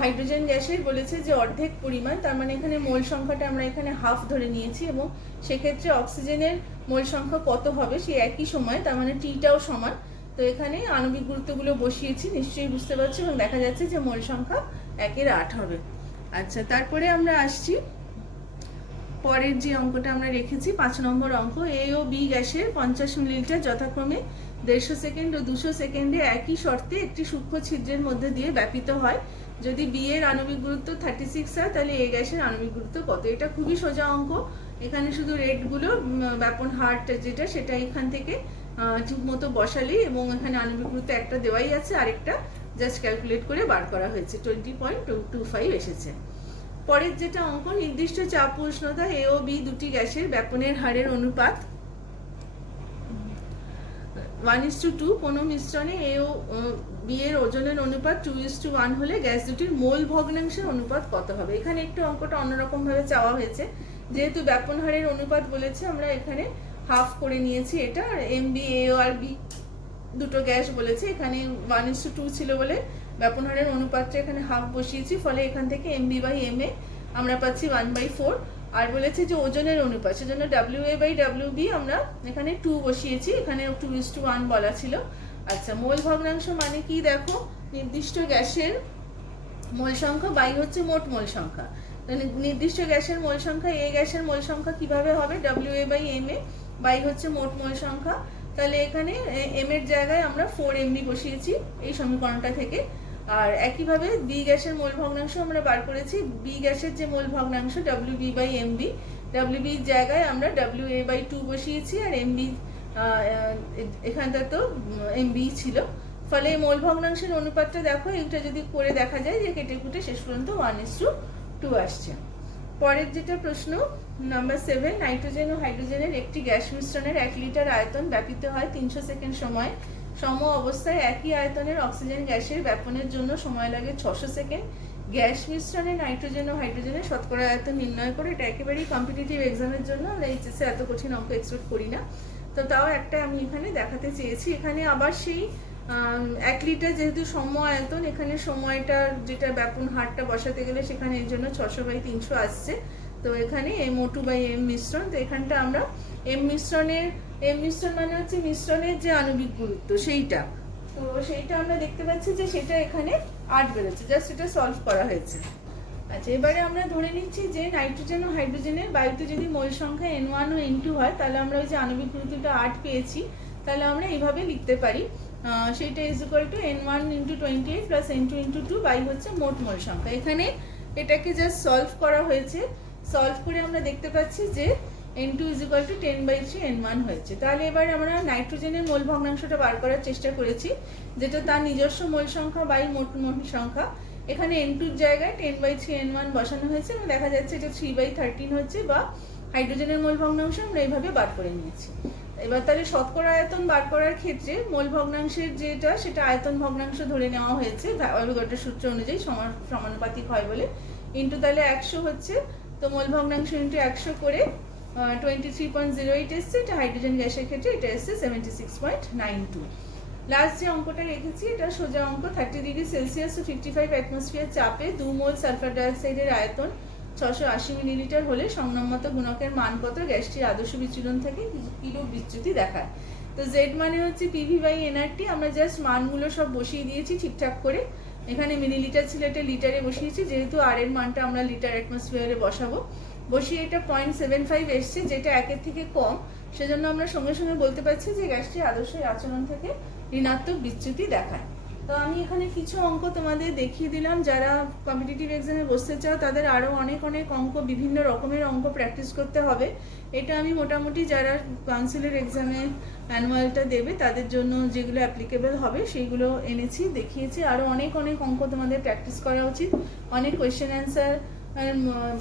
হাইড্রোজেন গ্যাসের বলেছে যে অর্ধেক পরিমাণ, তার মানে এখানে মোল সংখ্যাটা আমরা এখানে হাফ ধরে নিয়েছি, এবং সেক্ষেত্রে অক্সিজেনের মোল সংখ্যা কত হবে সেই একই সময়, তার মানে টিটাও সমান। তো এখানে আণবিক গুরুত্বগুলো বসিয়েছি, নিশ্চয়ই বুঝতে পারছি, এবং দেখা যাচ্ছে যে মোল সংখ্যা 1/8 হবে। আচ্ছা, তারপরে আমরা আসছি পরের যে অঙ্কটা আমরা রেখেছি 5 নম্বর অঙ্ক। এ ও বি গ্যাসের 50 মিলিলিটার যথাক্রমে 150 সেকেন্ড ও 200 সেকেন্ডে একই শর্তে একটি সূক্ষ্ম ছিদ্রের মধ্যে দিয়ে ব্যাপিত হয়। যদি বি এর আণবিক গুরুত্ব 36 হয়, তাহলে এ গ্যাসের আণবিক গুরুত্ব কত। এটা খুবই সোজা অঙ্ক। এখানে শুধু রেডগুলো ব্যাপন হারটা যেটা, সেটা এখান থেকে ঠিক মতো বসালেই, এবং এখানে আণবিক গুরুত্ব একটা দেওয়াই আছে, আরেকটা জাস্ট ক্যালকুলেট করে বার করা হয়েছে, 20.225 এসেছে। পরের যেটা অঙ্ক, নির্দিষ্ট চাপ উষ্ণতা এ ও বি দুটি গ্যাসের ব্যাপনের হারের অনুপাত 1:2। কোনো মিশ্রণে এ ও বি এর ওজনের অনুপাত 2:1 হলে গ্যাস দুটির মোল ভগ্নাংশের অনুপাত কত হবে। এখানে একটু অঙ্কটা অন্যরকম ভাবে চাওয়া হয়েছে। যেহেতু ব্যাপন হারের অনুপাত বলেছে, আমরা এখানে হাফ করে নিয়েছি এটা, আর M B A R B দুটো গ্যাস বলেছে, এখানে 1:2 ছিল বলে ব্যাপন হারের অনুপাতটা এখানে হাফ বসিয়েছি, ফলে এখান থেকে M B by M A আমরা পাচ্ছি 1/4। আর বলেছে যে ওজনের অনুপাত, সেজন্য W A by W B আমরা এখানে 2 বসিয়েছি, এখানে 2:1 বলা ছিল। আচ্ছা, মোল ভগ্নাংশ মানে কি দেখো, নির্দিষ্ট গ্যাসের মোল সংখ্যা বাই হচ্ছে মোট মোল সংখ্যা। নির্দিষ্ট গ্যাসের মোল সংখ্যা, এ গ্যাসের মোল সংখ্যা কিভাবে হবে, W A by M A by হচ্ছে মোট মোল সংখ্যা। তাহলে এখানে এম এর জায়গায় আমরা 4 এমবি বসিয়েছি এই সমীকরণটা থেকে। আর একইভাবে বি গ্যাসের মোল ভগ্নাংশ আমরা বার করেছি। বি গ্যাসের যে মোল ভগ্নাংশ W B by M B, W বির জায়গায় আমরা ডাব্লিউ এ বাই 2 বসিয়েছি, আর এম বি এখানটা তো এম বি ছিল, ফলে মোল ভগ্নাংশের অনুপাতটা দেখো, এটা যদি করে দেখা যায় যে কেটে কুটে শেষ পর্যন্ত 1:2 আসছে। পরের যেটা প্রশ্ন নাম্বার 7, নাইট্রোজেন ও হাইড্রোজেনের একটি গ্যাস মিশ্রণের 1 লিটার আয়তন ব্যাপিত হয় 300 সেকেন্ড সময়। সম অবস্থায় একই আয়তনের অক্সিজেন গ্যাসের ব্যাপনের জন্য সময় লাগে 600 সেকেন্ড। গ্যাস মিশ্রণে নাইট্রোজেন ও হাইড্রোজেনের শতকরা আয়তন নির্ণয় করে। এটা একেবারেই কম্পিটিটিভ এক্সামের জন্য, আমরা এইচএসে এত কঠিন অঙ্ক এক্সপেক্ট করি না, তো তাও একটা আমি এখানে দেখাতে চেয়েছি। এখানে আবার সেই 1 লিটার যেহেতু সম আয়তন, এখানে সময়টার যেটা ব্যাপন হারটা বসাতে গেলে সেখানে এর জন্য 600/300 আসছে। তো এখানে MO2 বাই M মিশ্রণ, তো এখানটা আমরা M মিশ্রণ মানে হচ্ছে মিশ্রণের যে আণবিক গুরুত্ব সেইটা, তো সেইটা আমরা দেখতে পাচ্ছি যে সেটা এখানে 8 বেরোচ্ছে, জাস্ট এটা সলভ করা হয়েছে। আচ্ছা, এবারে আমরা ধরে নিচ্ছি যে নাইট্রোজেন ও হাইড্রোজেনের বায়ুতে যদি মোল সংখ্যা N1 ও N2 হয়, তাহলে আমরা ওই যে আণবিক গুরুত্বটা 8 পেয়েছি, তাহলে আমরা এইভাবে লিখতে পারি, সেইটা is equal to N1 × 28 plus N2 × 2 by হচ্ছে মোট মোল সংখ্যা। এখানে এটাকে জাস্ট সলভ করা হয়েছে, সলভ করে আমরা দেখতে পাচ্ছি যে N2 is equal two 10/3 N1 হয়েছে। তাহলে এবার আমরা নাইট্রোজেনের মোল ভগ্নাংশটা বার করার চেষ্টা করেছি, যেটা তার নিজস্ব মোল সংখ্যা বাই মোট মোল সংখ্যা। এখানে N2 এর জায়গায় 10/3 N1 বসানো হয়েছে, এবং দেখা যাচ্ছে এটা 3/13 হচ্ছে, বা হাইড্রোজেনের মোল ভগ্নাংশ আমরা এইভাবে বার করে নিয়েছি। এবার তাহলে শতকরা আয়তন বার করার ক্ষেত্রে মোল ভগ্নাংশের যেটা, সেটা আয়তন ভগ্নাংশ ধরে নেওয়া হয়েছে অ্যাভোগাড্রোর সূত্র অনুযায়ী, সমানুপাতিক হয় বলে। ইন্টু তাহলে 100 হচ্ছে, তো মোল ভগ্নাংশ ইন্টু 100 করে 23.08 এসছে। এটা হাইড্রোজেন গ্যাসের ক্ষেত্রে এটা এসছে 76.92। লাস্ট যে অঙ্কটা রেখেছি এটা সোজা অঙ্ক। 30°C ও 55 অ্যাটমসফিয়ার চাপে 2 মোল সালফার ডাইঅক্সাইডের আয়তন 680 মিলিলিটার হলে সংনম্মত গুণকের মান কত? গ্যাসটির আদর্শ বিচূরণ থেকে কিরূপ বিচ্যুতি দেখায়। তো জেড মানে হচ্ছে PV/nRT। আমরা জাস্ট মানগুলো সব বসিয়ে দিয়েছি ঠিকঠাক করে। এখানে মিলিলিটার ছিল, এটা লিটারে বসিয়েছি, যেহেতু আর এর মানটা আমরা লিটার অ্যাটমসফিয়ারে বসাবো। বসিয়ে এটা 0.75 এসছে, যেটা 1-এর থেকে কম, সেজন্য আমরা সঙ্গে সঙ্গে বলতে পারছি যে গ্যাসটি আদর্শ আচরণ থেকে ঋণাত্মক বিচ্যুতি দেখায়। তো আমি এখানে কিছু অঙ্ক তোমাদের দেখিয়ে দিলাম। যারা কম্পিটিটিভ এক্সামে বসতে চাও তাদের আরও অনেক অনেক অঙ্ক, বিভিন্ন রকমের অঙ্ক প্র্যাকটিস করতে হবে। এটা আমি মোটামুটি যারা কাউন্সিলের এক্সামে অ্যানুয়ালটা দেবে তাদের জন্য যেগুলো অ্যাপ্লিকেবল হবে সেইগুলো এনেছি, দেখিয়েছি। আরও অনেক অনেক অঙ্ক তোমাদের প্র্যাকটিস করা উচিত, অনেক কোয়েশ্চেন অ্যান্সার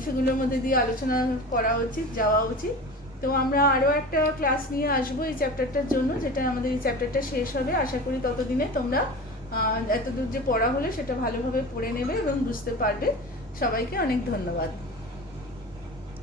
সেগুলোর মধ্যে দিয়ে আলোচনা করা উচিত, যাওয়া উচিত। তো আমরা আরও একটা ক্লাস নিয়ে আসবো এই চ্যাপ্টারটার জন্য, যেটা আমাদের এই চ্যাপ্টারটা শেষ হবে। আশা করি ততদিনে তোমরা এতদূর যে পড়া হলো সেটা ভালোভাবে পড়ে নেবে এবং বুঝতে পারবে। সবাইকে অনেক ধন্যবাদ।